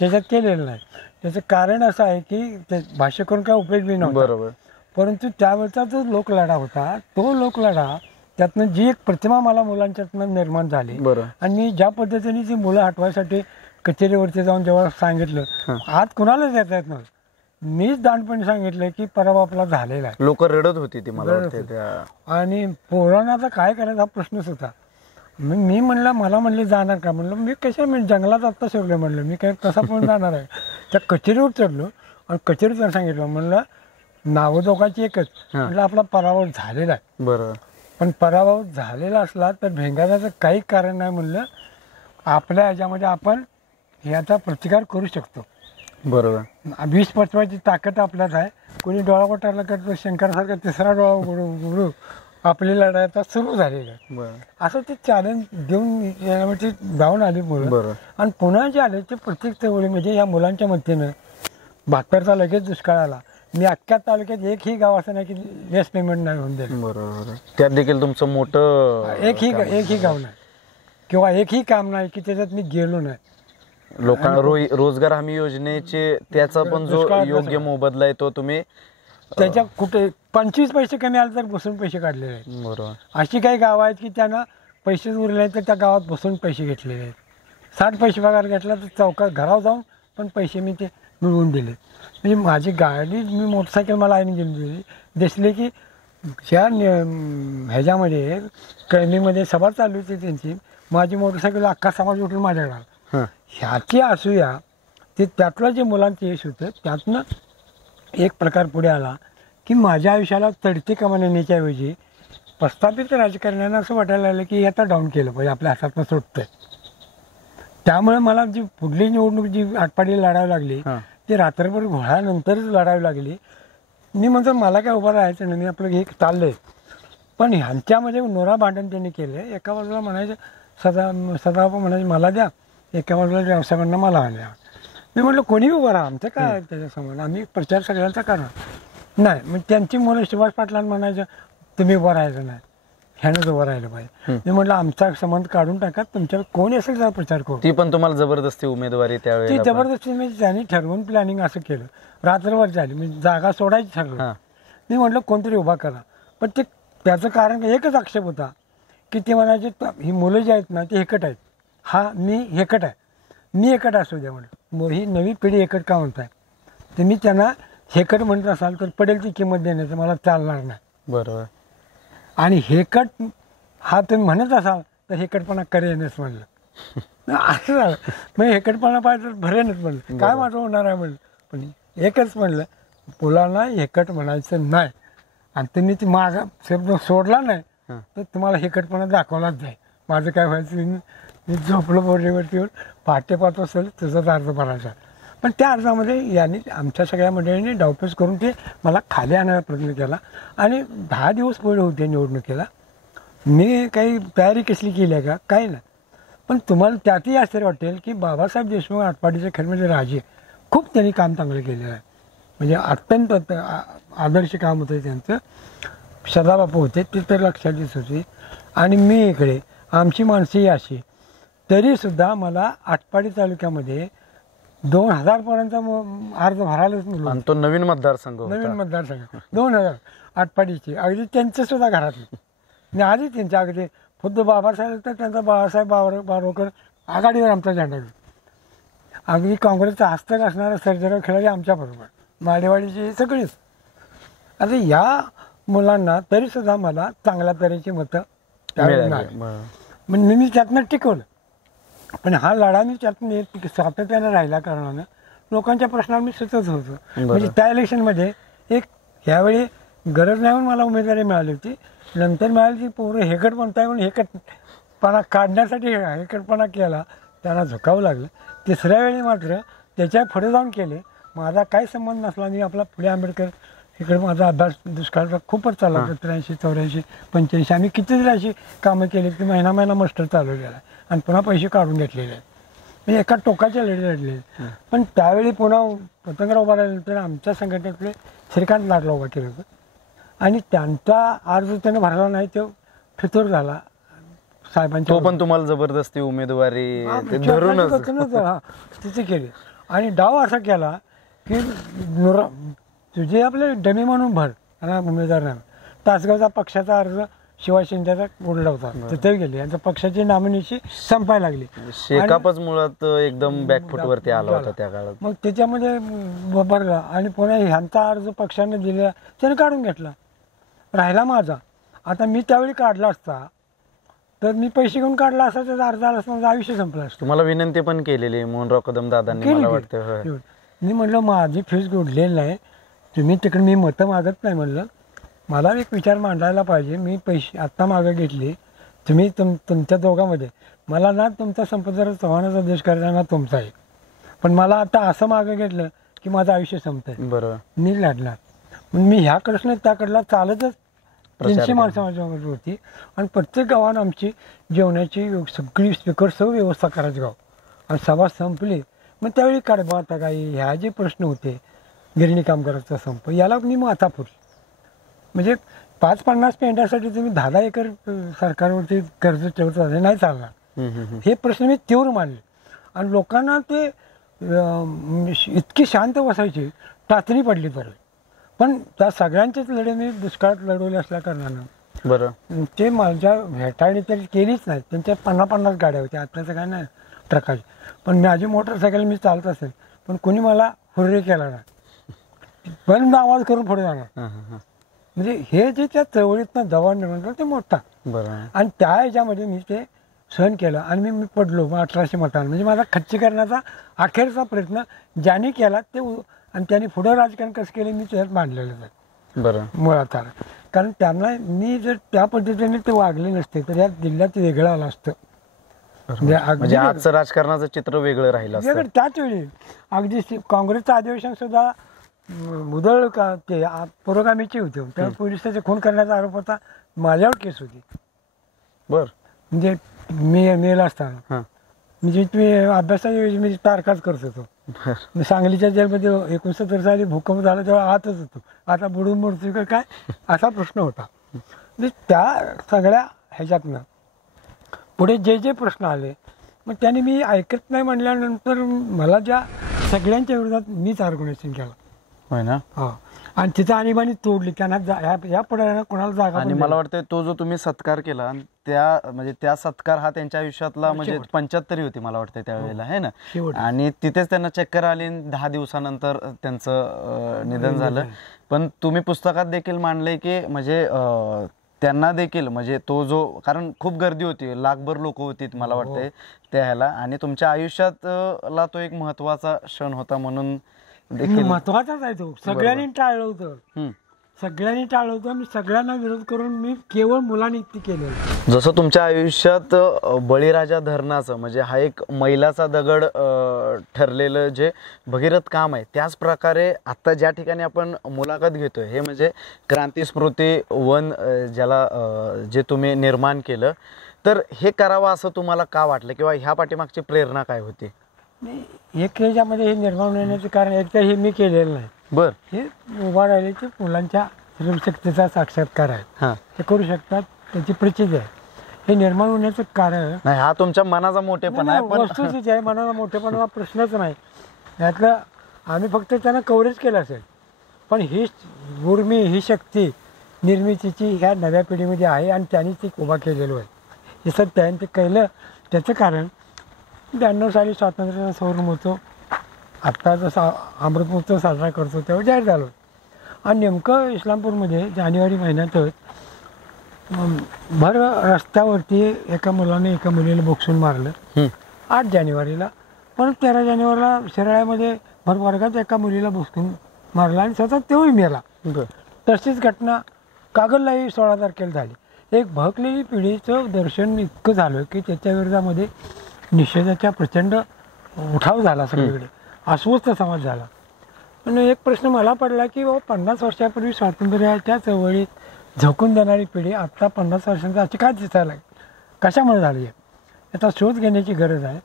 त्याच्यात केलेलं नाही. त्याचं कारण असं आहे की ते भाष्य करून काय उपयोग बी नव्हता. बरोबर. परंतु त्यावेळचा जो लोकलढा होता, तो लोकलढा त्यातनं जी एक प्रतिमा मला मुलांच्यातनं निर्माण झाली आणि मी ज्या पद्धतीने ती मुलं हटवायसाठी कचेरीवरती जाऊन जेव्हा सांगितलं, आज कुणालाच येता येत नव्हतं, मीच दांडपणे सांगितलं की पराभव आपला झालेला आहे. लोक रडत होती ती, मला वाटते. आणि पोरांना काय करायचा हा प्रश्नच होता. मी म्हणलं, मला म्हणले जाणार का? म्हणलं मी कशा, मी जंगलात आत्ता शिरलो, म्हणलं मी काय तसा पण जाणार आहे. त्या कचेरीवर चढलो आणि कचेरीवर सांगितलं, म्हणलं नावं दोघांची एकच, म्हणलं आपला पराभव झालेला आहे. बरोबर. पण पराभव झालेला असला तर भेंगाचं काही कारण नाही. म्हणलं आपल्या ह्याच्यामध्ये आपण ह्याचा प्रतिकार करू शकतो. बरोबर. 20 पचवायची ताकद आपल्यात आहे. कोणी डोळा कोटारला करतो, शंकरसारखा तिसरा डोळा उघडू आपली लढाई आता सुरू झालेली आहे. असं ते चॅलेंज देऊन यामध्ये जाऊन आली मुलं. आणि पुन्हा जे आले ते प्रत्येक चळवळी म्हणजे या मुलांच्या मध्येनं 72चा लगेच दुष्काळ आला. मी अख्ख्या तालुक्यात एकही गाव असं नाही की लेस पेमेंट नाही होऊन दिलं. बरोबर. त्यात देखील तुमचं मोठं एकही गाव नाही किंवा एकही काम नाही की त्याच्यात मी गेलो नाही. लोकांना रोजगार हमी योजनेचे त्याचा पण जो योग्य मोबदला आहे तो तुम्ही त्याच्या कुठे 25 पैसे कमी आले तर बसून पैसे काढलेले आहेत. बरोबर. अशी काही गावं आहेत की त्यांना पैसेच उरले आहेत तर त्या गावात बसून पैसे घेतलेले आहेत. 60 पैसे पगार घेतला तर चौकात घरावर जाऊन पण पैसे मी ते मिळवून दिले. म्हणजे माझी गाडी, मी मोटरसायकल मला आईने दिली, दिसले की ह्या ह्याच्यामध्ये कळणीमध्ये सभा चालू होती त्यांची, माझी मोटरसायकल अख्खा समाज उठून माझ्याकडे आला. ह्याची असूया ते त्यातलं जे मुलांचं यश होतं त्यातनं एक प्रकार पुढे आला की माझ्या आयुष्याला चढती कमान येण्याच्या ऐवजी प्रस्थापित राजकारण्यानं असं वाटायला लागलं की आता डाऊन केलं पाहिजे, आपल्या हातातनं सुटतंय. त्यामुळे मला जी पुढली निवडणूक जी आटपाडी लढावी लागली ती रात्रभर घोळ्यानंतरच लढावी लागली. मी म्हणतो मला काय उभं राहायचं नाही, मी आपलं हे चाललंय. पण ह्यांच्यामध्ये नोरा भांडण त्यांनी केलं. एका बाजूला म्हणायचं सदा म्हणायचं मला द्या, एका बाजूला व्यवसायांना मला द्या. मी म्हटलं कोणी उभं राहा, आमचं काय त्याच्यासमोर, आम्ही प्रचार सगळ्यांचा करणार नाही. मग त्यांची मुलं सुभाष पाटलांना म्हणायचं तुम्ही उभं राहायचं नाही, ह्यानंच उभं राहिलं पाहिजे. मी म्हटलं आमचा संबंध काढून टाका, तुमच्यावर कोणी असेल त्याचा प्रचार करू. ती पण तुम्हाला जबरदस्ती उमेदवारी त्यावेळी? ती जबरदस्ती म्हणजे त्यांनी ठरवून प्लॅनिंग असं केलं, रात्रभर झाली, मी जागा सोडायची ठरवलं. मी म्हटलं कोणतरी उभा करा. पण ते त्याचं कारण एकच आक्षेप होता की ते म्हणायचे ही मुलं जी आहेत ना ते एकट आहेत, मी एकट आहे, मी एकट असू द्या म्हणलं. ही नवी पिढी एकट का म्हणताय, तर मी त्यांना हेकट म्हणत असाल तर पडेल ती किंमत देण्याचं मला चालणार नाही. बरोबर. आणि हेकट हा तुम्ही म्हणत असाल तर हेकटपणा करेनच म्हणलं. असं झालं. मग हेकटपणा पाहिजे तर भरेनच म्हणलं, काय माझं होणार आहे म्हणलं. पण एकच म्हणलं, मुलांना हेकट म्हणायचं नाही आणि तुम्ही ती माझा शब्द सोडला नाही तर तुम्हाला हेकटपणा दाखवलाच जाईल. माझं काय व्हायचं, मी झोपलो बोर्डीवरती येऊन पहाटे 5 असेल तसंच अर्ज भरायचा. पण त्या अर्जामध्ये यांनी आमच्या सगळ्या मंडळींनी डावपेच करून ते मला खाली आणायला प्रयत्न केला. आणि 10 दिवस पुढे होते निवडणुकीला. मी काही तयारी कसली केली आहे का, काही नाही. पण तुम्हाला त्यातही आश्चर्य वाटेल की बाबासाहेब देशमुख आटपाडीचे खरं म्हणजे राजे खूप त्यांनी काम चांगलं केलेलं आहे. म्हणजे अत्यंत आदर्श काम होतं त्यांचं. सदाबापू होते ते तर लक्षातच होते. आणि मी इकडे आमची माणसंही अशी, तरीसुद्धा मला आटपाडी तालुक्यामध्ये 2000 पर्यंत अर्ज भरायलाच मिळून आणि तो नवीन मतदारसंघ नवीन होता. मतदारसंघ 2000 आटपाडीची अगदी त्यांचं सुद्धा घरातली आणि आधी त्यांच्या अगदी खुद्द बाबासाहेब तर त्यांचा बाळासाहेब बारोकर आघाडीवर आमचा झेंडा घेऊन. अगदी काँग्रेसचा हस्तक असणारा सर्जराव खेळाडे आमच्याबरोबर माडेवाडीची सगळीच. आता या मुलांना तरीसुद्धा मला चांगल्या तऱ्हेची मतं त्यावेळी मिळाली. म्हणजे मी त्यातनं टिकवलं. पण हा लढा मी त्यातून सातत्यानं राहिल्या कारणानं लोकांच्या प्रश्नावर मी सतत होतो. म्हणजे त्या इलेक्शनमध्ये एक ह्यावेळी गरज नाही म्हणून मला उमेदवारी मिळाली होती. नंतर मिळाली ती पोरं हेकट म्हणताय म्हणून हेकटपणा काढण्यासाठी हेकटपणा केला, त्यांना झुकावं लागलं. तिसऱ्या वेळी मात्र त्याच्या पुढे जाऊन केले. माझा काही संबंध नसला. मी आपला पुढे आंबेडकर इकडे माझा अभ्यास दुष्काळाचा खूपच चालला. 83, 84, 85 आम्ही कितीतरी अशी कामं केली की महिना मास्टर चालवलेला आहे आणि पुन्हा पैसे काढून घेतलेले आहेत. म्हणजे एका टोकाच्या लढले. पण त्यावेळी पुन्हा पतंगराव उभा राहिल्यानंतर आमच्या संघटनेतले श्रीकांत लाडला उभा केलं होतं आणि त्यांचा अर्ज त्याने भरला नाही, तो फितूर झाला साहेबांच्या. तो पण तुम्हाला जबरदस्ती उमेदवारी ते धरूनच तिथे केली आणि डाव असा केला की तुझे आपले डमी म्हणून भर आणि उमेदवार नाही. तासगावचा पक्षाचा अर्ज शिवाय शिंदेचा उडला होता, तिथे गेले. यांच्या पक्षाची नामिनेची संपायला लागली. शेकापच मुळात एकदम बॅकफुट वरती आला होता त्या काळात. मग त्याच्यामध्ये भरला आणि पुन्हा ह्यांचा अर्ज पक्षाने दिला, त्याने काढून घेतला. राहिला माझा. आता मी त्यावेळी काढला असता तर मी पैसे घेऊन काढला असता, त्याचा अर्ज आला असता, माझं आयुष्य संपलं असतं. तुम्हाला विनंती पण केलेली मोहनराव कदम दादांनी, मला वाटतं. मी म्हणलं माझी फीस उडलेली नाही, तुम्ही तिकडे मी मतं मागत नाही. म्हणलं मला एक विचार मांडायला पाहिजे. मी पैसे आत्ता मागं घेतले, तुम्ही तुमच्या दोघांमध्ये मला ना तुमचा संपतराव चव्हाणाचा देश करायचा ना तुमचा आहे. पण मला आता असं मागं घेतलं की माझं आयुष्य संपतंय. बरोबर. मी लढणार. मी ह्याकडनं त्याकडला चालतच 300 माणसं माझ्याकडे होती आणि प्रत्येक गावानं आमची जेवणाची सगळी स्पीकर सर्व व्यवस्था करायची गाव. आणि सभा संपली. मग त्यावेळी कडबा आता काही ह्या जे प्रश्न होते, गिरणी कामगाराचा संप, याला मी माथा फुटली. म्हणजे 5-50 पेंड्यासाठी तुम्ही 10 एकर सरकारवरती कर्ज ठेवता, हे नाही चालणार. हे प्रश्न मी तीव्र मानले आणि लोकांना ते इतकी शांत बसायची टाचणी पडली. तर पण त्या सगळ्यांचेच लढे मी दुष्काळात लढवले असल्या कारणानं बरं ते माझ्या भेटाळणी तरी केलीच नाही. त्यांच्या 50-50 गाड्या होत्या, आत्ताचं काय नाही ट्रकाची. पण माझी मोटरसायकल मी चालत असेल, पण कोणी मला हुर्रे केला नाही, बंद आवाज करून पुढे जाणार. म्हणजे हे जे त्या चळवळीतनं दबाव निर्माण झाला ते मोठा. बरं. आणि त्या ह्याच्यामध्ये मी ते सहन केलं आणि मी पडलो 1800 मतांना. म्हणजे माझा खच्चीकरणाचा अखेरचा प्रयत्न ज्याने केला ते आणि त्यांनी पुढं राजकारण कसं केलं मी त्याच्यात मांडलेलं आहे. बरं. मुळात कारण त्यांना मी जर त्या पद्धतीने ते वागले नसते तर या जिल्ह्यात वेगळं आलं असतं. म्हणजे आजचं राजकारणाचं चित्र वेगळं राहिलं असतं. वेगळं. त्याच वेळी अगदी काँग्रेसचं अधिवेशन सुद्धा मुदळ का ते पुरोगामीची होते. त्यामुळे पोलिसाचे खून करण्याचा आरोप होता, माझ्यावर केस होती. बर. म्हणजे मी मेला असताना म्हणजे मी अभ्यासाच्या मी तारखाच करत होतो. मी सांगलीच्या जेलमध्ये 69 साली भूकंप झाला तेव्हा आतच होतो. आता बुडून मरतो का काय असा प्रश्न होता. म्हणजे त्या सगळ्या ह्याच्यातनं पुढे जे जे प्रश्न आले मग त्याने मी ऐकत नाही म्हणल्यानंतर मला ज्या सगळ्यांच्या विरोधात मीच आर्ग्युमेशन केला. होय ना. हा. आणि तिथं आणीबाणी तोडली. त्यांना या पुढे कोणाला जागा. आणि मला वाटतं तो जो तुम्ही सत्कार केला त्या म्हणजे त्या सत्कार हा त्यांच्या आयुष्यातला म्हणजे 75 होती मला वाटतं त्यावेळेला, आहे ना. आणि तिथेच त्यांना चक्कर आली. 10 दिवसानंतर त्यांचं निधन झालं. पण तुम्ही पुस्तकात देखील मांडलंय की म्हणजे त्यांना देखील म्हणजे तो जो, कारण खूप गर्दी होती, लाखभर लोक होती मला वाटतंय त्या ह्याला, आणि तुमच्या आयुष्यात ला तो एक महत्वाचा क्षण होता म्हणून देखील महत्वाचाच आहे तो. सगळ्यांनी टाळलं होतं. सगळ्यांनी टाळलं होतं. मी सगळ्यांना विरोध करून मी केवळ मुलानियुक्ती केलेलं. जसं तुमच्या आयुष्यात बळीराजा धरणाचं म्हणजे हा एक मैलाचा दगड ठरलेलं जे भगीरथ काम आहे, त्याच प्रकारे आता ज्या ठिकाणी आपण मुलाखत घेतोय हे म्हणजे क्रांतिस्मृती वन ज्याला जे तुम्ही निर्माण केलं, तर हे करावं असं तुम्हाला का वाटलं किंवा ह्या पाठीमागची प्रेरणा काय होती? एक ह्याच्यामध्ये हे निर्माण होण्याचं कारण एक तर हे मी केलेलं नाही. बर. हे उभा राहिले ते मुलांच्या श्रमशक्तीचा साक्षात्कार आहे. ते करू शकतात, त्याची प्रचिती आहे. हे निर्माण होण्याचं कारण नाही, हा तुमच्या मनाचा मोठेपणा आहे. वस्तुस्थिती आहे. मनाचा मोठेपणा प्रश्नच नाही. यातलं आम्ही फक्त त्यांना कव्हरेज केलं असेल, पण ही उर्मी, ही शक्ती निर्मितीची ह्या नव्या पिढीमध्ये आहे आणि त्यांनी ती उभा केलेलं आहे. जसं त्यांनी ते केलं त्याचं कारण 92 साली स्वातंत्र्याचा सुवर्णमहोत्सव, आत्ता जसा अमृत महोत्सव साजरा करतो तेव्हा जाहीर झालो. आणि नेमकं इस्लामपूरमध्ये जानेवारी महिन्यातच भर रस्त्यावरती एका मुलाने एका मुलीला बोक्सून मारलं 8 जानेवारीला. परत 13 जानेवारीला शिराळ्यामध्ये भर वर्गात एका मुलीला बोक्सून मारला आणि स्वतः तोही मेला. तशीच घटना कागललाही 16 तारखेला झाली. एक भडकलेली पिढीचं दर्शन इतकं झालं की त्याच्या विरोधामध्ये निषेधाचा प्रचंड उठाव झाला सगळीकडे, अस्वस्थ समाज झाला. पण एक प्रश्न मला पडला की 50 वर्षापूर्वी स्वातंत्र्याच्या चळवळीत झोकून देणारी पिढी आत्ता 50 वर्षांचा अशी काय दिसायला लागली, कशामुळे झाली आहे, याचा शोध घेण्याची गरज आहे.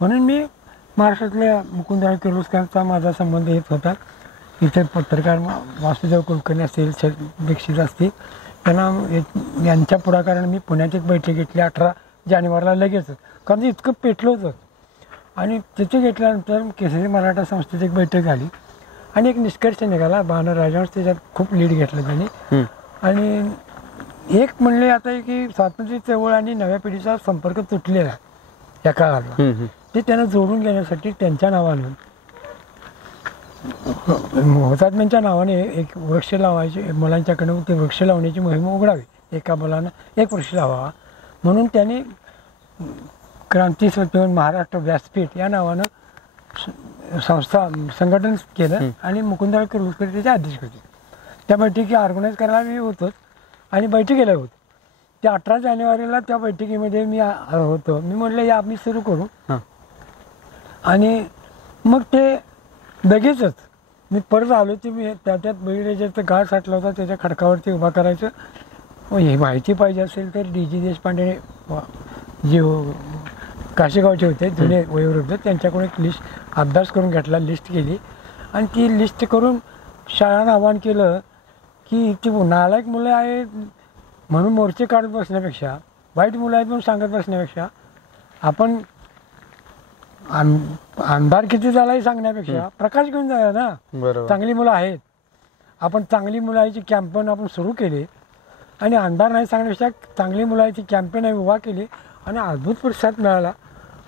म्हणून मी महाराष्ट्रातल्या मुकुंदराव किर्लोस्करांचा माझा संबंध येत होता. इथे पत्रकार वासुदेव कुलकर्णी असतील, दीक्षित असतील, त्यांना यांच्या पुढाकाराने मी पुण्यात एक बैठक घेतली 18 जानेवारीला लगेच, कारण ते इतकं पेटलं होतं. आणि तिथे घेतल्यानंतर केसरी मराठा संस्थेची एक बैठक झाली आणि एक निष्कर्ष निघाला. बाणर राजवंश त्याच्यात खूप लीड घेतलं त्यांनी. आणि एक म्हणले आता की स्वातंत्र्य चळवळ आणि नव्या पिढीचा संपर्क तुटलेला या काळाला, ते त्यांना जोडून घेण्यासाठी त्यांच्या नावानं हुतात्म्यांच्या नावाने एक वृक्ष लावायचे, मुलांच्याकडून ते वृक्ष लावण्याची मोहीम उघडावी. एका मुलानं एक वृक्ष लावावा म्हणून त्यांनी क्रांती सत्याग्रह महाराष्ट्र व्यासपीठ या नावानं संघटन केलं आणि मुकुंदराव किर्लोस्कर त्याचे अध्यक्ष होते. त्या बैठकी ऑर्गनाईज करायला मी होतोच आणि बैठकीला होतो. त्या 18 जानेवारीला त्या बैठकीमध्ये मी होतो. मी म्हटलं या आम्ही सुरू करू. आणि मग ते लगेचच मी परत आलो की मी त्यात बळीराजाचा गाळ साठला होता, त्याच्या खडकावरती उभा करायचं. हे माहिती पाहिजे असेल तर D.G. देशपांडे जे काशेगावचे होते जुने वयोवृद्ध, त्यांच्याकडून एक लिस्ट अभ्यास करून घेतला, लिस्ट केली आणि ती लिस्ट करून शाळांना आवाहन केलं की ती नालायक मुलं आहेत म्हणून मोर्चे काढत बसण्यापेक्षा, वाईट मुलं आहेत म्हणून सांगत बसण्यापेक्षा, आपण अंधार किती झाला हे सांगण्यापेक्षा प्रकाश घेऊन जाऊया ना. चांगली मुलं आहेत, आपण चांगली मुलाची कॅम्पेन आपण सुरू केली आणि अंधार नाही सांगण्यापेक्षा चांगली मुलाची कॅम्पेन आहे उभा केली आणि अद्भुत प्रतिसाद मिळाला.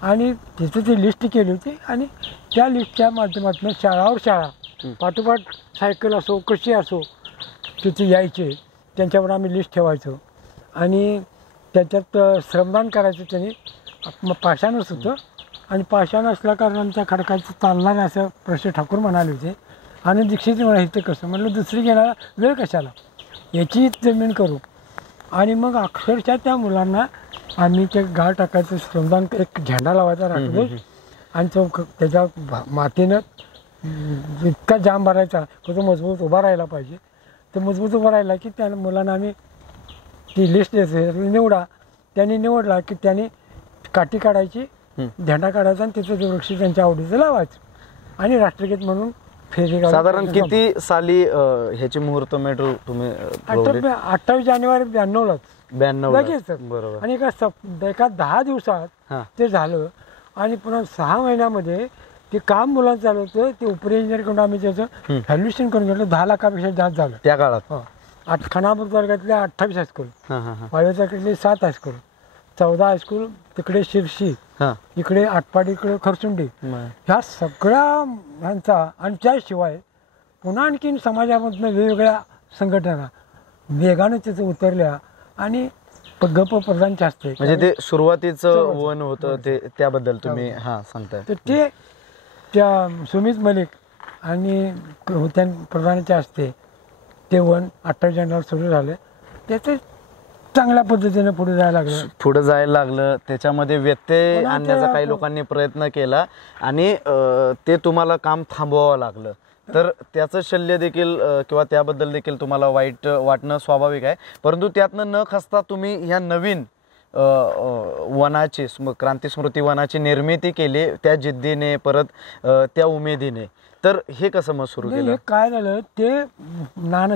आणि तिथे ती लिस्ट केली होती आणि त्या लिस्टच्या माध्यमातून शाळावर शाळा पाठोपाठ सायकल असो कशी असो तिथे यायचे, त्यांच्यावर आम्ही लिस्ट ठेवायचो आणि त्याच्यात श्रमदान करायचं. त्यांनी पाषाणच होतं आणि पाषाण असल्या कारणांच्या खडकाचं चालणार असं प्रश्न ठाकूर म्हणाले होते. आणि दीक्षित म्हणा इथे कसं म्हणलं दुसरी घेण्याला वेळ कशाला, याची जमीन करू. आणि मग अक्षरशः त्या मुलांना आम्ही ते गाळ टाकायचं, श्रमदान एक झेंडा लावायचा राखून आणि तो त्याच्या मातीनं इतका जाम भरायचा की तो मजबूत उभा राहायला पाहिजे. तो मजबूत उभा राहिला की त्या मुलांना आम्ही ती लिस्ट द्यायची, निवडा. त्यांनी निवडला की त्यांनी काठी काढायची, झेंडा काढायचा आणि तिथं ते वृक्ष त्यांच्या आवडीचं लावायचं आणि राष्ट्रगीत म्हणून फेरी. साधारण किती साली ह्याची मुहूर्तमेढ तुम्ही 28 जानेवारी 92 लगेच. बरोबर. आणि एका 10 दिवसात ते झालं आणि पुन्हा 6 महिन्यामध्ये ते काम मुलांचं चालू होतं. ते उपरी इंजिनिअरकडून आम्ही त्याचं व्हॅल्युएशन करून घेतलं. 10 लाखापेक्षा जास्त झालं त्या काळात. खानापूर तालुक्यातल्या 28 हायस्कूल, वाळव्याच्याकडले 7 हायस्कूल, 14 हायस्कूल तिकडे शिरशी, इकडे आटपाडी, इकडे खरसुंडी, ह्या सगळ्या ह्यांचा. आणि त्याशिवाय पुन्हा आणखीन समाजामधून वेगवेगळ्या संघटना वेगानं तिथं उतरल्या आणि गप प्रधानचे असते. म्हणजे ते सुरुवातीचं वन होतं ते, त्याबद्दल तुम्ही सांगताय. तर ते त्या सुमित मलिक आणि होत्या प्रधानाचे असते ते वन 28 जानेवारी सुरू झाले. त्याचे चांगल्या पद्धतीने पुढे जायला लागलं. त्याच्यामध्ये व्यत्यय आणण्याचा काही लोकांनी प्रयत्न केला आणि ते तुम्हाला काम थांबवावं लागलं. तर त्याचं शल्य देखील किंवा त्याबद्दल देखील तुम्हाला वाईट वाटणं स्वाभाविक आहे. परंतु त्यातनं न खचता तुम्ही ह्या नवीन वनाची, क्रांती स्मृती वनाची निर्मिती केली त्या जिद्दीने, परत त्या उमेदीने. तर हे कसं मग सुरू केलं? काय झालं ते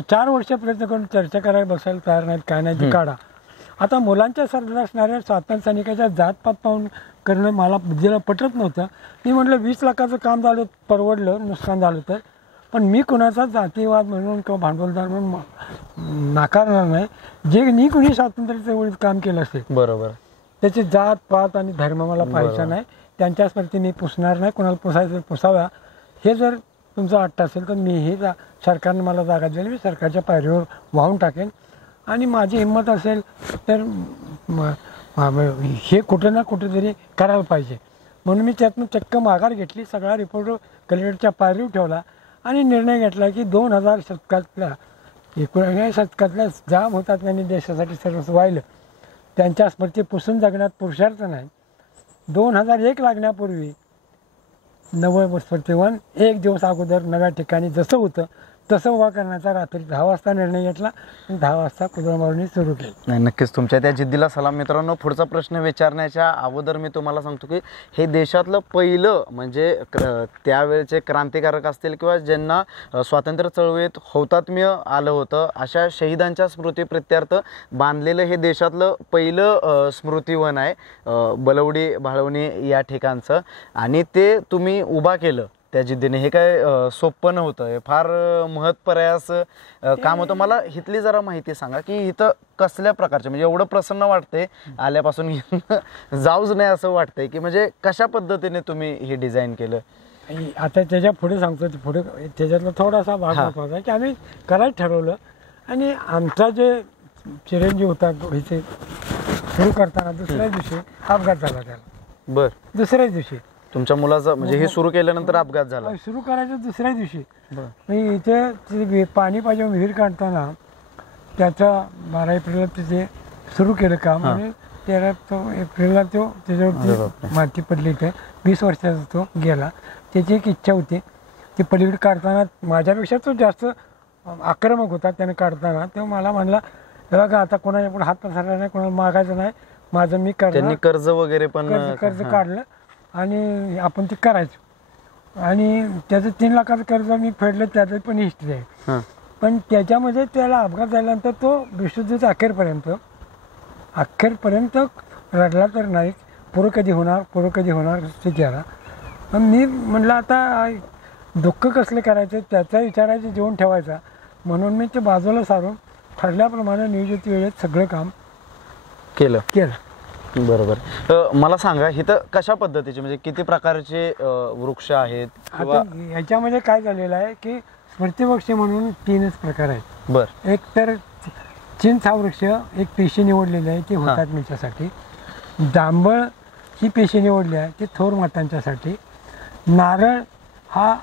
4 वर्ष प्रयत्न करून चर्चा करायला बसायला तयार नाहीत, काय नाही, ते काढा. आता मुलांच्या सरदार असणाऱ्या स्वातंत्र्य सैनिकाच्या जातपात पाहून करणं मला बुद्धीला पटत नव्हतं. मी म्हटलं 20 लाखाचं काम झालं, परवडलं, नुकसान झालं तर, पण मी कुणाचा जातीवाद म्हणून किंवा भांडवलदार म्हणून नाकारणार नाही. जे कुणी स्वातंत्र्य चळवळीत काम केलं असेल, बरोबर, त्याची जात पात आणि धर्म मला पाहायचा नाही. त्यांच्याच प्रती मी पुसणार नाही. कोणाला पुसायचं पुसाव्या. हे जर तुमचं वाटतं असेल तर मी हे सरकारने मला जागा दिली, मी सरकारच्या पायरीवर वाहून टाकेन. आणि माझी हिंमत असेल तर हे कुठं ना कुठेतरी करायला पाहिजे. म्हणून मी त्यातून चक्क माघार घेतली. सगळा रिपोर्ट कलेक्टरच्या पायरीवर ठेवला आणि निर्णय घेतला की 2000 शतकातल्या 19व्या शतकातल्या ज्या होतात त्यांनी देशासाठी सर्वस्व वाहिलं त्यांच्या स्मृती पुसून जगण्यात पुरुषार्थ नाही. 2001 लागण्यापूर्वी 90 स्मृतिवन एक दिवस अगोदर नव्या ठिकाणी जसं होतं तसं उभा करण्याचा रात्री 10 वाजता निर्णय घेतला आणि 10 वाजता कुदळमारणी सुरू केली. नाही, नक्कीच तुमच्या त्या जिद्दीला सलाम. मित्रांनो, पुढचा प्रश्न विचारण्याच्या अगोदर मी तुम्हाला सांगतो की हे देशातलं पहिलं म्हणजे त्यावेळेचे क्रांतिकारक असतील किंवा ज्यांना स्वातंत्र्य चळवळीत हौतात्म्य आलं होतं अशा शहीदांच्या स्मृतीप्रित्यर्थ बांधलेलं हे देशातलं पहिलं स्मृतिवन आहे, बलवडी भाळवणी या ठिकाणचं. आणि ते तुम्ही उभा केलं त्या जिद्दीने. हे काय सोपं नव्हतं, हे फार महत्प्रयास काम होतं. मला इथली जरा माहिती सांगा की इथं कसल्या प्रकारचे, म्हणजे एवढं प्रसन्न वाटतंय आल्यापासून जाऊच नाही असं वाटतंय की म्हणजे कशा पद्धतीने तुम्ही हे डिझाईन केलं. आता त्याच्या पुढे सांगतो. पुढे त्याच्यातला थोडासा भाग होता की आम्ही करायचं ठरवलं आणि आमचा जे चिरंजीव होता इथे सुरू करताना दुसऱ्या दिवशी अपघात झाला त्याला. बर, दुसऱ्याच दिवशी तुमच्या मुलाचं म्हणजे हे सुरू केल्यानंतर अपघात झाला. सुरू करायच्या दुसऱ्या दिवशी मी इथे पाणी पाहिजे विहीर काढताना त्याचा 12 एप्रिलला तिथे सुरू केलं काम आणि 13 एप्रिलला तो त्याच्यावरती माती पडली. इथे 20 वर्षाचा तो गेला. त्याची एक इच्छा होती ती पलीकडे काढताना माझ्यापेक्षा तो जास्त आक्रमक होता. त्याने काढताना तो मला म्हणला, बघा आता कोणाच्या पण हात पसरला नाही, कोणाला मागायचं नाही, माझं मी करणार. त्यांनी कर्ज वगैरे पण कर्ज काढलं आणि आपण ते करायचं. आणि त्याचं 3 लाखाचं कर्ज मी फेडलं, त्याचं पण हिस्ट्री आहे. पण त्याच्यामध्ये त्याला अपघात झाल्यानंतर तो विशुद्धीचा अखेरपर्यंत रडला तर नाही. पुरं कधी होणार स्थिती आला. पण मी म्हटलं आता दुःख कसले करायचं त्याचा विचारायचं, जीवन ठेवायचा. म्हणून मी ते बाजूला सारून ठरल्याप्रमाणे नियोजित वेळेत सगळं काम केलं. बरोबर. मला सांगा इथं कशा पद्धतीचे म्हणजे किती प्रकारचे वृक्ष आहेत? आता याच्यामध्ये काय झालेलं आहे की स्मृतिवृक्ष म्हणून 3च प्रकार आहेत. बर, एक तर चिंच हा वृक्ष एक पेशी निवडलेली आहे ती हुतात्म्याच्यासाठी. जांभळ ही पेशी निवडली आहे ती थोर मातांच्यासाठी. नारळ हा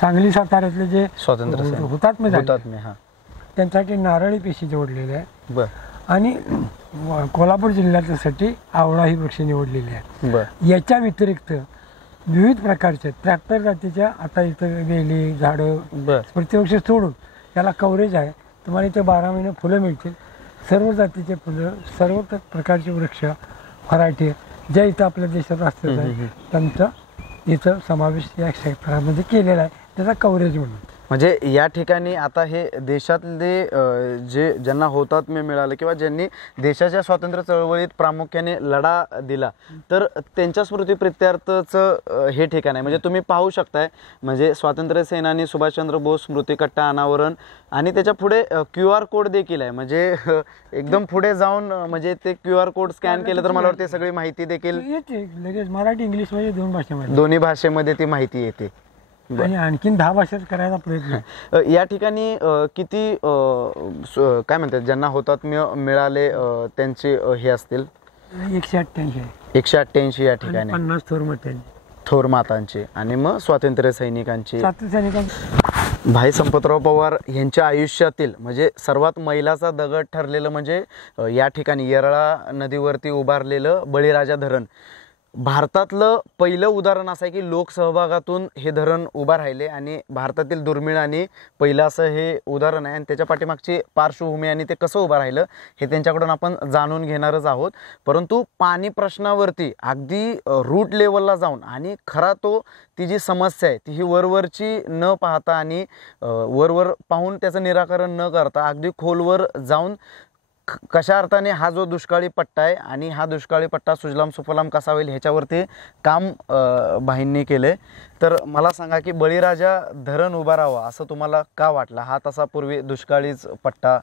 सांगली साताऱ्यातले जे स्वातंत्र्य हुतात्मे त्यांच्यासाठी नारळी पेशी निवडलेली आहे. बर, आणि कोल्हापूर जिल्ह्यासाठी आवळा ही वृक्ष निवडलेली आहे. बर, याच्या व्यतिरिक्त विविध प्रकारचे 73 जातीच्या आता इथं वेली झाडं स्मृतिवृक्ष सोडून याला कव्हरेज आहे. तुम्हाला इथे 12 महिने फुलं मिळतील. सर्व जातीचे फुलं, सर्व प्रकारचे वृक्ष व्हरायटी ज्या इथं आपल्या देशात असतात त्यांचा इथं समावेश या क्षेत्रामध्ये केलेला आहे, त्याचा कव्हरेज म्हणून. म्हणजे या ठिकाणी आता हे देशातले जे ज्यांना हुतात्म्य मिळालं किंवा ज्यांनी देशाच्या स्वातंत्र्य चळवळीत प्रामुख्याने लढा दिला तर त्यांच्या स्मृतीप्रित्यर्थचं हे ठिकाण आहे. म्हणजे तुम्ही पाहू शकताय म्हणजे स्वातंत्र्य सेनानी सुभाषचंद्र बोस स्मृतिकट्टा अनावरण आणि त्याच्या पुढे QR कोड देखील आहे. म्हणजे एकदम पुढे जाऊन म्हणजे ते QR कोड स्कॅन केलं तर मला वाटतं सगळी माहिती देखील लगेच मराठी इंग्लिश मध्ये दोन्ही भाषेमध्ये ती माहिती येते. आणि आणखीन 10 भाषेत करायचा प्रयत्न. या ठिकाणी किती काय म्हणतात ज्यांना हुतात्म्य मिळाले त्यांचे हे असतील? 188 या ठिकाणी. 50 थोर मातांचे आणि मग स्वातंत्र्य सैनिकांचे. भाई संपतराव पवार यांच्या आयुष्यातील म्हणजे सर्वात मैलाचा दगड ठरलेलं म्हणजे या ठिकाणी येरळा नदीवरती उभारलेलं बळीराजा धरण. भारतातलं पहिलं उदाहरण असं आहे की लोकसहभागातून हे धरण उभा राहिले आणि भारतातील दुर्मिळ आणि पहिलं असं हे उदाहरण आहे. आणि त्याच्या पाठीमागची पार्श्वभूमी आणि ते कसं उभं राहिलं हे त्यांच्याकडून आपण जाणून घेणारच आहोत. परंतु पाणी प्रश्नावरती अगदी रूट लेवलला जाऊन आणि खरा ती जी समस्या आहे ती ही वरवरची न पाहता आणि वरवर पाहून त्याचं निराकरण न करता अगदी खोलवर जाऊन कशा अर्थाने हा जो दुष्काळी पट्टा आहे आणि हा दुष्काळी पट्टा सुजलाम सुफलाम कसा होईल ह्याच्यावरती काम भाईंनी केले. तर मला सांगा की बळीराजा धरण उभा राहावा असं तुम्हाला का वाटलं? हा तसा पूर्वी दुष्काळीच पट्टा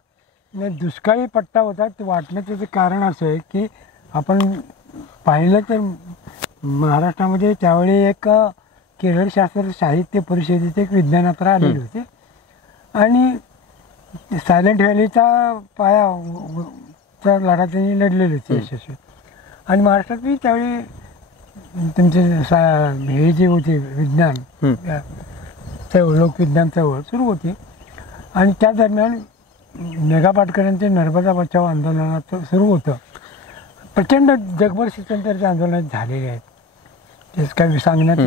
नाही, दुष्काळी पट्टा होता ते वाटण्याचं ते कारण असं आहे की आपण पाहिलं तर महाराष्ट्रामध्ये त्यावेळी एक केरळ शास्त्र साहित्य परिषदेचे एक विज्ञानात्र आलेले होते आणि सायलेंट व्हॅलीचा पाया चा लढा त्यांनी लढलेले होते यशस्वी. आणि महाराष्ट्रातही त्यावेळी तुमचे हे जे होते विज्ञान चळवळ, लोकविज्ञान चळवळ सुरू होती. आणि त्या दरम्यान मेघा पाटकरांचे नर्मदा बचाव आंदोलनाचं सुरू होतं. प्रचंड जगभर शिक्षणच्या आंदोलनात झालेले आहेत. तेच काय सांगण्यात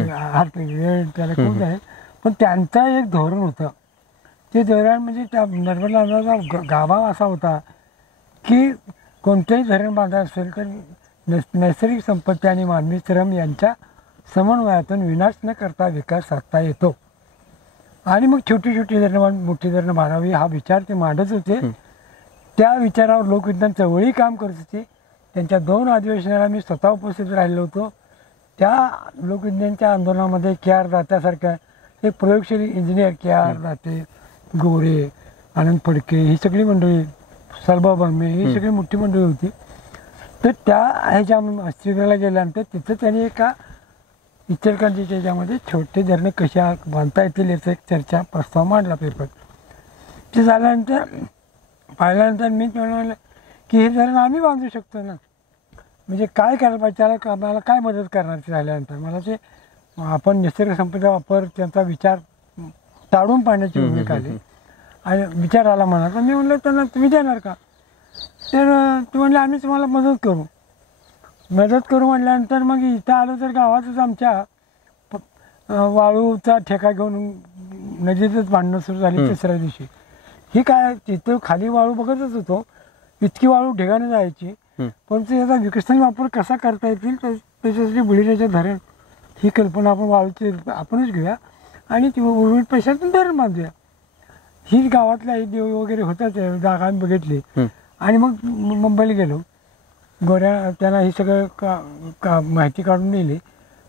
वेळ त्याला खूप आहे. पण त्यांचा एक धोरण होतं. ते धोरण म्हणजे त्या नर्मदा आंदोलनाचा गाभा असा होता की कोणतेही धरण बांधायचं असेल तर नैसर्गिक संपत्ती आणि मानवी श्रम यांच्या समन्वयातून विनाश न करता विकास साधता येतो. आणि मग छोटी छोटी धरणं मोठी धरणं बांधावी हा विचार ते मांडत होते. त्या विचारावर लोकविज्ञान चळवळी काम करत होती. त्यांच्या 2 अधिवेशनाला मी स्वतः उपस्थित राहिलो होतो. त्या लोकविज्ञानच्या आंदोलनामध्ये के.आर. दात्यासारख्या एक प्रयोगशील इंजिनियर के.आर. दाते, गोरे, आनंद फडके ही सगळी मंडळी, सलभा बर्मे ही सगळी मोठी मंडळी होती. तर त्या ह्याच्या शिबिराला गेल्यानंतर तिथं त्यांनी एका इचलकरंजीच्या ह्याच्यामध्ये छोटे धरणं कशा बांधता येतील याचा एक चर्चा प्रस्ताव मांडला पेपर. ते झाल्यानंतर पाहिल्यानंतर मी म्हणलं की हे धरण आम्ही बांधू शकतो ना. म्हणजे काय करायला पाहिजे, त्याला आम्हाला काय मदत करणार ते झाल्यानंतर. मला ते आपण निसर्ग संपदा वापर त्यांचा विचार टाळून पाडण्याची भूमिका आली आणि विचार आला मला. तर मी म्हणलं त्यांना तुम्ही देणार का? तर ते म्हणले आम्ही तुम्हाला मदत करू म्हटल्यानंतर मग इथं आलो तर गावातच आमच्या वाळूचा ठेका घेऊन नदीतच भांडणं सुरू झाली. तिसऱ्या दिवशी ही काय तिथं खाली वाळू बघतच होतो, इतकी वाळू ढेगाने जायची. पण ते याचा विकसनी वापर कसा करता येतील त्याच्यासाठी बळीराजा धरण ही कल्पना आपण वाळूची आपणच घेऊया आणि ती उर्वरित पैशातून धरण बांधूया. ही गावातल्या देव वगैरे होताच जागा आम्ही बघितली. आणि मग मुंबईला गेलो. गोऱ्या त्यांना ही सगळं माहिती काढून दिली.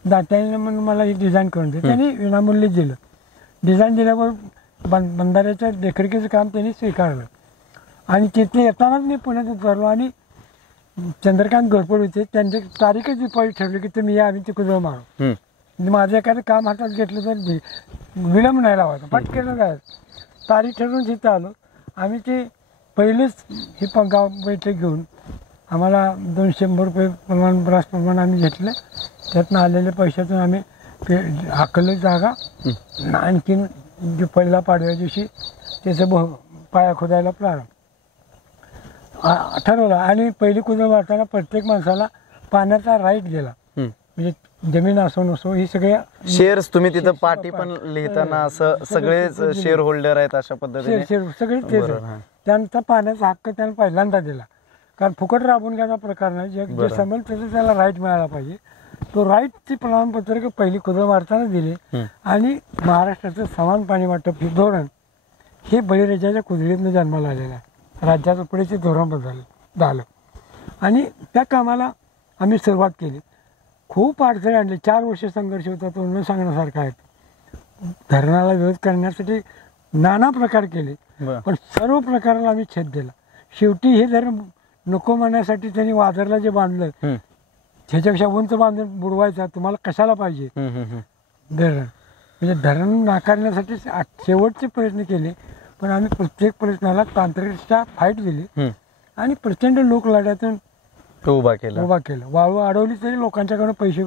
दात्याने म्हणून मला ही डिझाईन करून दिली. त्यांनी विनामूल्य दिलं. डिझाईन दिल्यावर बंधाऱ्याच्या देखरेखीचं काम त्यांनी स्वीकारलं. आणि तिथे येतानाच मी पुण्यात उतरलो आणि चंद्रकांत घोरपड होते. त्यांची तारीखच दिपाळी ठरली की तुम्ही या, आम्ही तिकडे जाऊ मारू. म्हणजे माझं एखादं काम हातात घेतलं तर विलंब नाही लावायचा, पटकन जायचं. तारीख ठरवून तिथं आलो आम्ही. ते पहिलेच ही गाव बैठक घेऊन आम्हाला 200 रुपये प्रमाण आम्ही घेतलं. त्यातनं आलेल्या पैशातून आम्ही हाकलं जागा. आणखीन जे पहिला पाडव्या दिवशी त्याचं पाया खोदायला प्रारंभ ठरवला. आणि पहिली कुदळ मारताना प्रत्येक माणसाला पाण्याचा राईट दिला. म्हणजे जमीन असो नसो ही सगळ्या शेअर्स तुम्ही तिथं पाटी पण लिहिताना असं सगळेच शेअर होल्डर आहेत अशा पद्धतीने सगळे तेच. त्यांचा पाण्याचा हक्क त्यानं पहिल्यांदा दिला. कारण फुकट राबून घ्यायचा प्रकार नाही. जे समजेल त्याचं त्याला राईट मिळाला पाहिजे. तो राईटचे प्रमाणपत्र पहिली कुदळ मारताना दिले. आणि महाराष्ट्राचं समान पाणी वाटप हे धोरण हे बळीराजाच्या कुदळीतनं जन्माला आलेलं आहे. राज्याचं पुढेचे धोरण झालं आणि त्या कामाला आम्ही सुरुवात केली. खूप अडचणी आणली. 4 वर्ष संघर्ष होता तो न सांगण्यासारखा आहे. धरणाला विरोध करण्यासाठी नाना प्रकार केले पण सर्व प्रकाराला आम्ही छेद दिला. शेवटी हे धरण नको म्हणण्यासाठी त्यांनी वादरला जे बांधलं ह्याच्यापेक्षा उंच बांधून बुडवायचा तुम्हाला कशाला पाहिजे धरण. म्हणजे धरण नाकारण्यासाठी शेवटचे प्रयत्न केले पण आम्ही प्रत्येक प्रयत्नाला तांत्रिकदृष्ट्या फाईट दिली आणि प्रचंड लोकलढ्यातून उभा केलं. वाळू अडवली तरी लोकांच्याकडून पैसे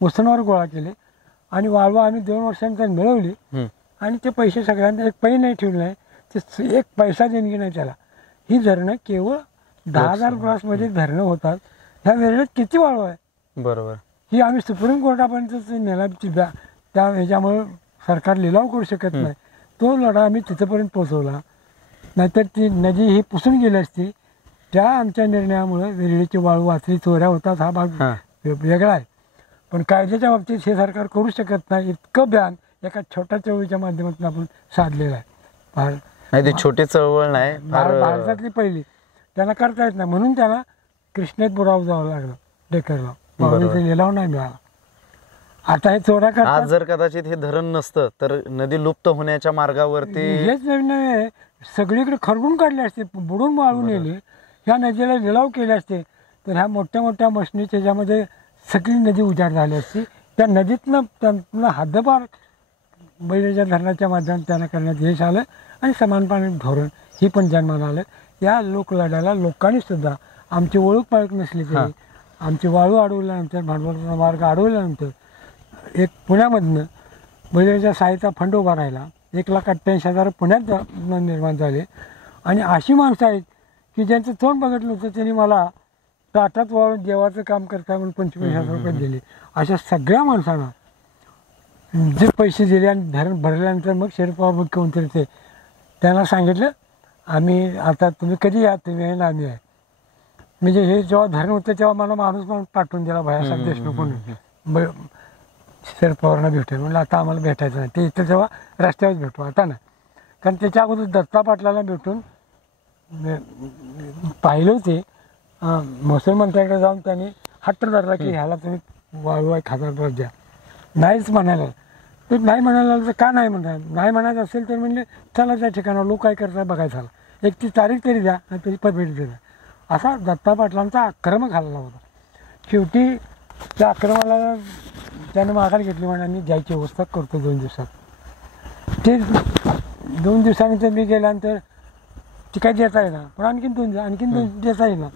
मुसनवर गोळा केले आणि वाळू आम्ही 2 वर्षांनी मिळवली. आणि ते पैसे सगळ्यांना एक पै नाही ठेवले नाही, ते एक पैसा देणगी नाही त्याला. ही धरणं केवळ 10,000 ब्रासमध्ये धरणं होतात. ह्या वेळेत किती वाळू आहे बरोबर. ही आम्ही सुप्रीम कोर्टापर्यंत नेला. त्या ह्याच्यामुळे सरकार लिलाव करू शकत नाही. तो लढा आम्ही तिथंपर्यंत पोहोचवला. नाहीतर ती नदी ही पुसून गेली असती. त्या आमच्या निर्णयामुळे वेरळीची वाळू वाचली. चोऱ्या होतात हा भाग वेगळा आहे पण कायद्याच्या बाबतीत हे सरकार करू शकत नाही. इतकं बॅन एका छोट्या चळवळीच्या माध्यमातून आपण साधलेलं आहे. नाही ती छोटी चळवळ नाही, भारतातली पहिली. त्यांना करता येत नाही, म्हणून त्यांना कृष्णेत बुडावं जावं लागलं डेक्करला. माऊलीचा लिलाव नाही मिळाला. आता हे चोऱ्या करतात. आज जर कदाचित हे धरण नसतं तर नदी लुप्त होण्याच्या मार्गावरती हेच नवीन नव्हे, सगळीकडे खरडून काढले असते, बुडून वाळून नेले, ह्या नदीला लिलाव केले असते तर ह्या मोठ्या मोठ्या मशनीच्या ज्यामध्ये सगळी नदी उजाड झाली असती. त्या नदीतनं त्यांना हद्दपार बैलाच्या धरणाच्या माध्यमातून त्यांना करण्यात यश आलं आणि समान पाणी धोरण ही पण जन्माला आलं. या लोकलढ्याला लोकांनी सुद्धा आमची ओळख पाळख नसली तरी आमची वाळू अडवल्यानंतर, भांडवलाचा मार्ग अडवल्यानंतर एक पुण्यामधनं बैलाच्या साहित्याचा फंड उभा राहिला. 1,88,000 पुण्यात निर्माण झाले. आणि अशी माणसं आहेत की ज्यांचं तोंड बघितलं होतं त्यांनी मला ताटात वाळून देवाचं काम करता म्हणून 25,000 रुपये दिले. अशा सगळ्या माणसांना जे पैसे दिले आणि धरण भरल्यानंतर मग शरद पवार मुख्यमंत्री ते त्यांना सांगितलं आम्ही आता तुम्ही कधी या, तुम्ही आहे ना आम्ही आहे. म्हणजे हे जेव्हा धरण होतं तेव्हा मला माणूस पाठवून दिला भैयासाहेब देशमुख म्हणून शरद पवारांना भेटेल. म्हणलं आता आम्हाला भेटायचं नाही, ते इथं तेव्हा रस्त्यावर भेटू, आता नाही. कारण त्याच्या अगोदर दत्ता पाटलाला भेटून पाहिलं होते. महसूल मंत्र्याकडे जाऊन त्यांनी हट्ट धरला की ह्याला तुम्ही वाळू 1,000 द्या. नाहीच म्हणायला, तर नाही म्हणायला तर का नाही म्हणणार, नाही म्हणायचं असेल तर म्हणले चला त्या ठिकाणावर लोक काय करतात बघायचं झालं, एक ती तारीख तरी द्या आणि तरी परमिट द्या. असा दत्ता पाटलांचा आक्रमक झालेला होता. शेवटी त्या आक्रमणाला त्यानं माघार घेतली म्हणून आम्ही द्यायची व्यवस्था करतो 2 दिवसात. ते 2 दिवसानंतर मी गेल्यानंतर ती काय देता येणार, पण आणखीन 2 देता येणार,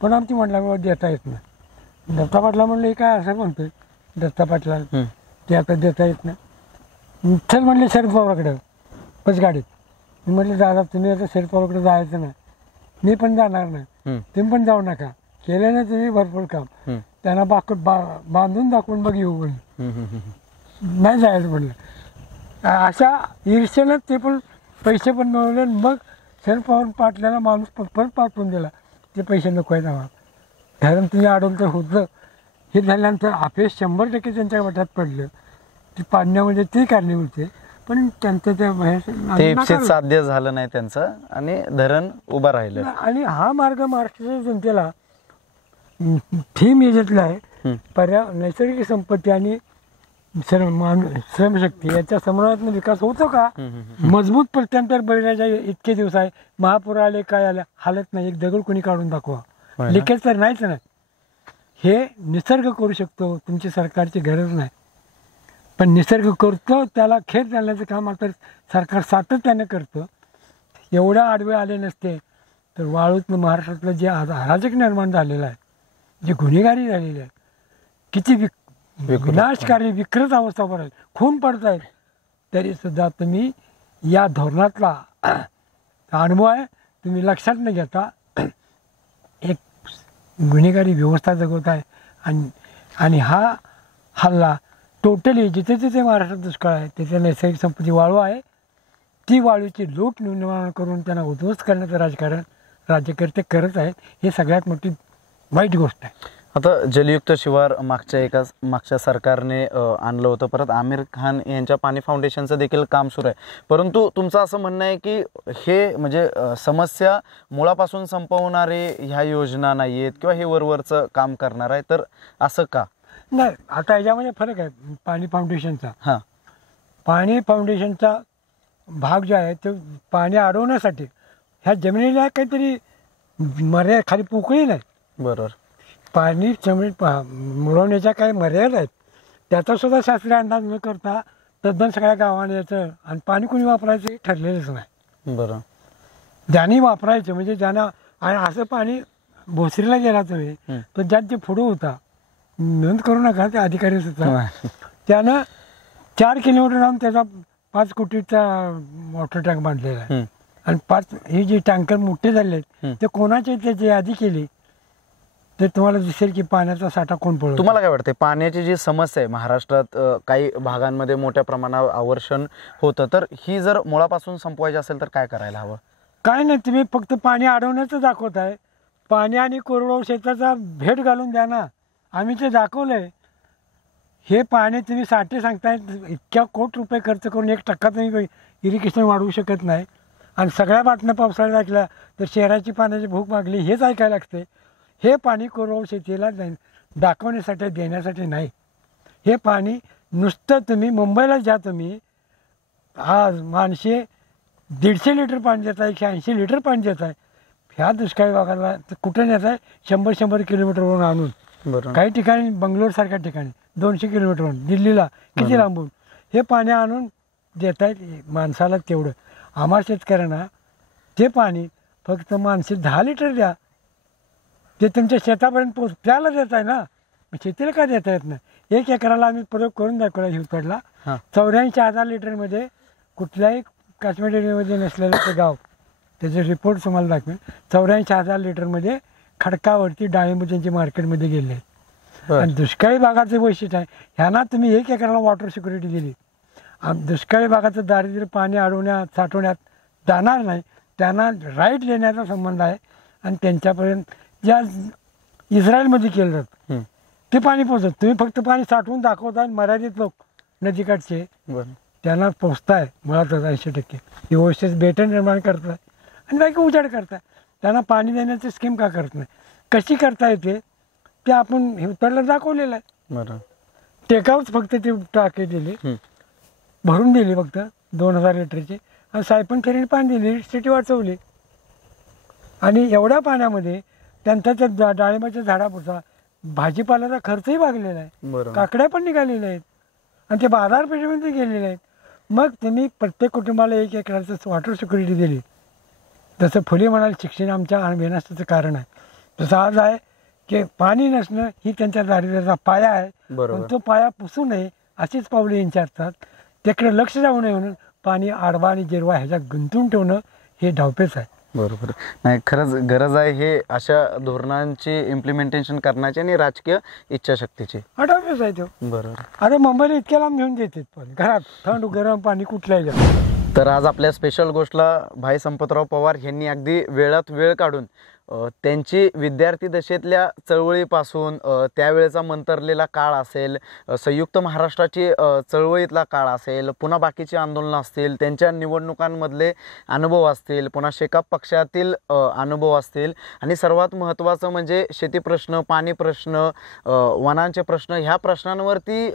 पण आमची म्हटल्यामुळे देता येत नाही. दत्ता पाटला म्हणलं हे काय असं म्हणतोय दत्ता पाटला ते आता देता येत नाही. चल म्हणले शरद पवाराकडे बस गाडीत. मी म्हटलं दादा तुम्ही आता शरद पवाराकडे जायचं नाही, मी पण जाणार नाही, तुम्ही पण जाऊ नका, केलं ना तुम्ही भरपूर काम. त्यांना बांधून दाखवून मग येऊ म्हणलं, नाही जायचं म्हणलं. अशा ईर्ष्येनं ते पण पैसे पण मिळवले. मग शरद पवार पाटल्याला माणूस परत पाठवून दिला, ते पैसे नको आहेत आम्हाला, धरण तुम्ही अडवलं तर होतं. हे झाल्यानंतर अपयश 100% त्यांच्या वाट्यात पडलं. ते पाडण्यामध्ये ते कारणीभूत होते, पण त्यांचं ते इप्सित साध्य झालं नाही त्यांचं आणि धरण उभं राहिलं. आणि हा मार्ग महाराष्ट्राच्या जनतेला थीम याच्यातला आहे, नैसर्गिक संपत्ती आणि श्रमशक्ती याच्या समन्वयातून विकास होतो का. मजबूत प्रत्यंतर बैलाच्या इतके दिवस आहे, महापूर आले काय आले हालत नाही, एक दगड कोणी काढून दाखवा, लिकेज तर नाहीच नाही. हे निसर्ग करू शकतो, तुमची सरकारची गरज नाही. पण निसर्ग करतो त्याला खेळ चालण्याचं काम आता सरकार सातत्याने करतं. एवढ्या आडवे आले नसते तर वाळूतनं महाराष्ट्रातलं जे अराजक निर्माण झालेलं आहे, जी गुन्हेगारी झालेली आहे, किती विनाशकारी विकृत अवस्था आहे, खून पडत आहेत, तरी सुद्धा तुम्ही या धोरणातला अनुभव आहे तुम्ही लक्षात न घेता एक गुन्हेगारी व्यवस्था जगवत आहे. आणि हा हल्ला टोटली जिथे जिथे महाराष्ट्रात दुष्काळ आहे तिथे नैसर्गिक संपत्ती वाळू आहे, ती वाळूची लूट निर्माण करून त्यांना उद्ध्वस्त करण्याचं राजकारण राज्यकर्ते करत आहेत. हे सगळ्यात मोठी वाईट गोष्ट आहे. आता जलयुक्त शिवार मागच्या सरकारने आणलं होतं, परत आमिर खान यांच्या पाणी फाउंडेशनचं देखील काम सुरू आहे. परंतु तुमचं असं म्हणणं आहे की हे म्हणजे समस्या मुळापासून संपवणारे ह्या योजना नाही आहेत किंवा हे वरवरचं काम करणार आहे, तर असं का नाही. आता याच्यामध्ये फरक आहे पाणी फाउंडेशनचा. पाणी फाउंडेशनचा भाग जो आहे तो पाणी अडवण्यासाठी ह्या जमिनीला काहीतरी मर्यादा खाली पोकळी नाही. बरोबर. पाणी जमिनीत मिळवण्याच्या काही मर्यादा आहेत, त्याचा सुद्धा शास्त्रीय अंदाज न करता तद्दन सगळ्या गावाने याचं आणि पाणी कोणी वापरायचं हे ठरलेलंच नाही. बरं. ज्याने वापरायचं म्हणजे ज्यांना, आणि असं पाणी भोसरीला गेला तुम्ही तर ज्यात जे पुढं होता नोंद करू नका, ते अधिकारी सुद्धा त्यानं 4 किलोमीटर लावून त्याचा 5 कोटीचा वॉटर टँक बांधलेला आहे. आणि 5 हे जे टँकर मोठे झाले आहेत ते कोणाचे त्याची यादी केली तर तुम्हाला दिसेल की पाण्याचा साठा कोण पडतो. तुम्हाला काय वाटतं पाण्याची जी समस्या आहे महाराष्ट्रात काही भागांमध्ये मोठ्या प्रमाणावर आवर्षण होतं, तर ही जर मुळापासून संपवायची असेल तर काय करायला हवं? काय नाही, तुम्ही फक्त पाणी अडवण्याचं दाखवत आहे. पाणी आणि कोरडवाहू क्षेत्राचा भेट घालून द्या ना, आम्ही ते दाखवलंय. हे पाणी तुम्ही साठे सांगताय, इतक्या कोटी रुपये खर्च करून 1% तुम्ही इरिगेशन वाढवू शकत नाही. आणि सगळ्या बातम्या पावसाळ्यात ऐकल्या तर शहराची पाण्याची भूक मागली हेच ऐकायला लागते. हे पाणी कोरडवाहू शेतीला दाखवण्यासाठी देण्यासाठी नाही. हे पाणी नुसतं तुम्ही मुंबईला जा, तुम्ही आज माणसे 150 लिटर पाणी देत आहे, 180 लिटर पाणी देत आहे. ह्या दुष्काळी भागाला कुठं नेत आहे 100 किलोमीटरवरून आणून. बरोबर. काही ठिकाणी बंगलोरसारख्या ठिकाणी 200 किलोमीटरवरून, दिल्लीला किती लांबून हे पाणी आणून देत आहेत माणसाला. तेवढं आम्हा शेतकऱ्यांना ते पाणी फक्त माणसे 10 लिटर द्या, ते तुमच्या शेतापर्यंत त्याला देत आहे ना, शेतीला का देता येत नाही. 1 एकराला आम्ही प्रयोग करून दाखवला हिवतडला. 84,000 लिटरमध्ये कुठल्याही काश्मीर एरियामध्ये नसलेलं ते गाव, त्याचे रिपोर्ट तुम्हाला दाखवेन. 84,000 लिटरमध्ये खडकावरती डाळिंब त्यांची मार्केटमध्ये गेले आहेत. आणि दुष्काळी भागाचं वैशिष्ट्य आहे, ह्यांना तुम्ही 1 एकराला वॉटर सिक्युरिटी दिली. दुष्काळी भागाचं दारिद्र्य पाणी अडवण्यात साठवण्यात जाणार नाही, त्यांना राईट देण्याचा संबंध आहे. आणि त्यांच्यापर्यंत ज्या इस्रायलमध्ये केलं जातं ते पाणी पोचत, तुम्ही फक्त पाणी साठवून दाखवता. मर्यादित लोक नदीकाठचे त्यांना पोचताय मुळातच 80%. व्यवस्थित बेटन निर्माण करताय आणि बाकी उजाड करताय. त्यांना पाणी देण्याची स्कीम का करत नाही, कशी करता येते ते आपण हिवतडला दाखवलेलं आहे. टेकावच फक्त ती टाकी दिली, भरून दिली फक्त 2000 लिटरची, आणि सायपन फेरीने पाणी दिली, सिटी वाचवली. आणि एवढ्या पाण्यामध्ये त्यांचा त्या डाळिंबाच्या झाडापुरता भाजीपाल्याचा खर्चही भागलेला आहे, काकड्या पण निघालेल्या आहेत आणि ते बाजारपेठेमध्ये गेलेले आहेत. मग तुम्ही प्रत्येक कुटुंबाला 1 एकराचं वॉटर सिक्युरिटी दिली. जसं फुले म्हणाले शिक्षण आमच्या विनाशाचं कारण आहे, तसं आज आहे की पाणी नसणं ही त्यांच्या दारिद्र्याचा पाया आहे. पण तो पाया पुसू नये अशीच पावले यांची असतात. त्याकडे लक्ष जाऊ नये म्हणून पाणी आडवा आणि जिरवा ह्याच्यात गुंतवून ठेवणं हे धावपेच आहे. बरोबर. नाही, खरंच गरज आहे हे अशा धोरणांची इम्प्लिमेंटेशन करण्याची आणि राजकीय इच्छाशक्तीची. धावपेच आहे तो. बरोबर. आता मुंबईला इतक्या लांब घेऊन देतात पण घरात थंड गरम पाणी कुठल्याही. तर आज आपल्या स्पेशल गोष्टला भाई संपतराव पवार यांनी अगदी वेळात वेळ काढून त्यांची विद्यार्थी दशेतल्या चळवळीपासून त्यावेळेचा मंतरलेला काळ असेल, संयुक्त महाराष्ट्राची चळवळीतला काळ असेल, पुन्हा बाकीची आंदोलनं असतील, त्यांच्या निवडणुकांमधले अनुभव असतील, पुन्हा शेकाप पक्षातील अनुभव असतील, आणि सर्वात महत्त्वाचं म्हणजे शेती प्रश्न, पाणी प्रश्न, वनांचे प्रश्न, ह्या प्रश्नांवरती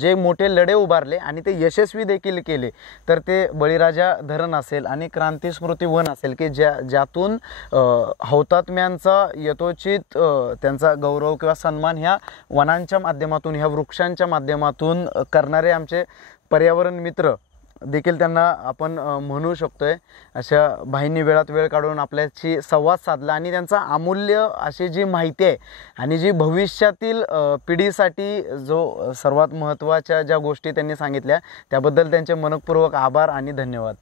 जे मोठे लढे उभारले आणि ते यशस्वी देखील केले. तर ते बळीराजा धरण असेल आणि क्रांती स्मृती वन असेल की ज्यातून हुतात्म्यांचा यथोचित त्यांचा गौरव किंवा सन्मान ह्या वनांच्या माध्यमातून, ह्या वृक्षांच्या माध्यमातून करणारे आमचे पर्यावरण मित्र देखील त्यांना आपण म्हणू शकतोय. अशा भाईंनी वेळात वेळ काढून आपल्याशी संवाद साधला आणि त्यांचा अमूल्य अशी जी माहिती आहे आणि जी भविष्यातील पिढीसाठी जो सर्वात महत्त्वाच्या ज्या गोष्टी त्यांनी सांगितल्या त्याबद्दल त्यांचे मनपूर्वक आभार आणि धन्यवाद.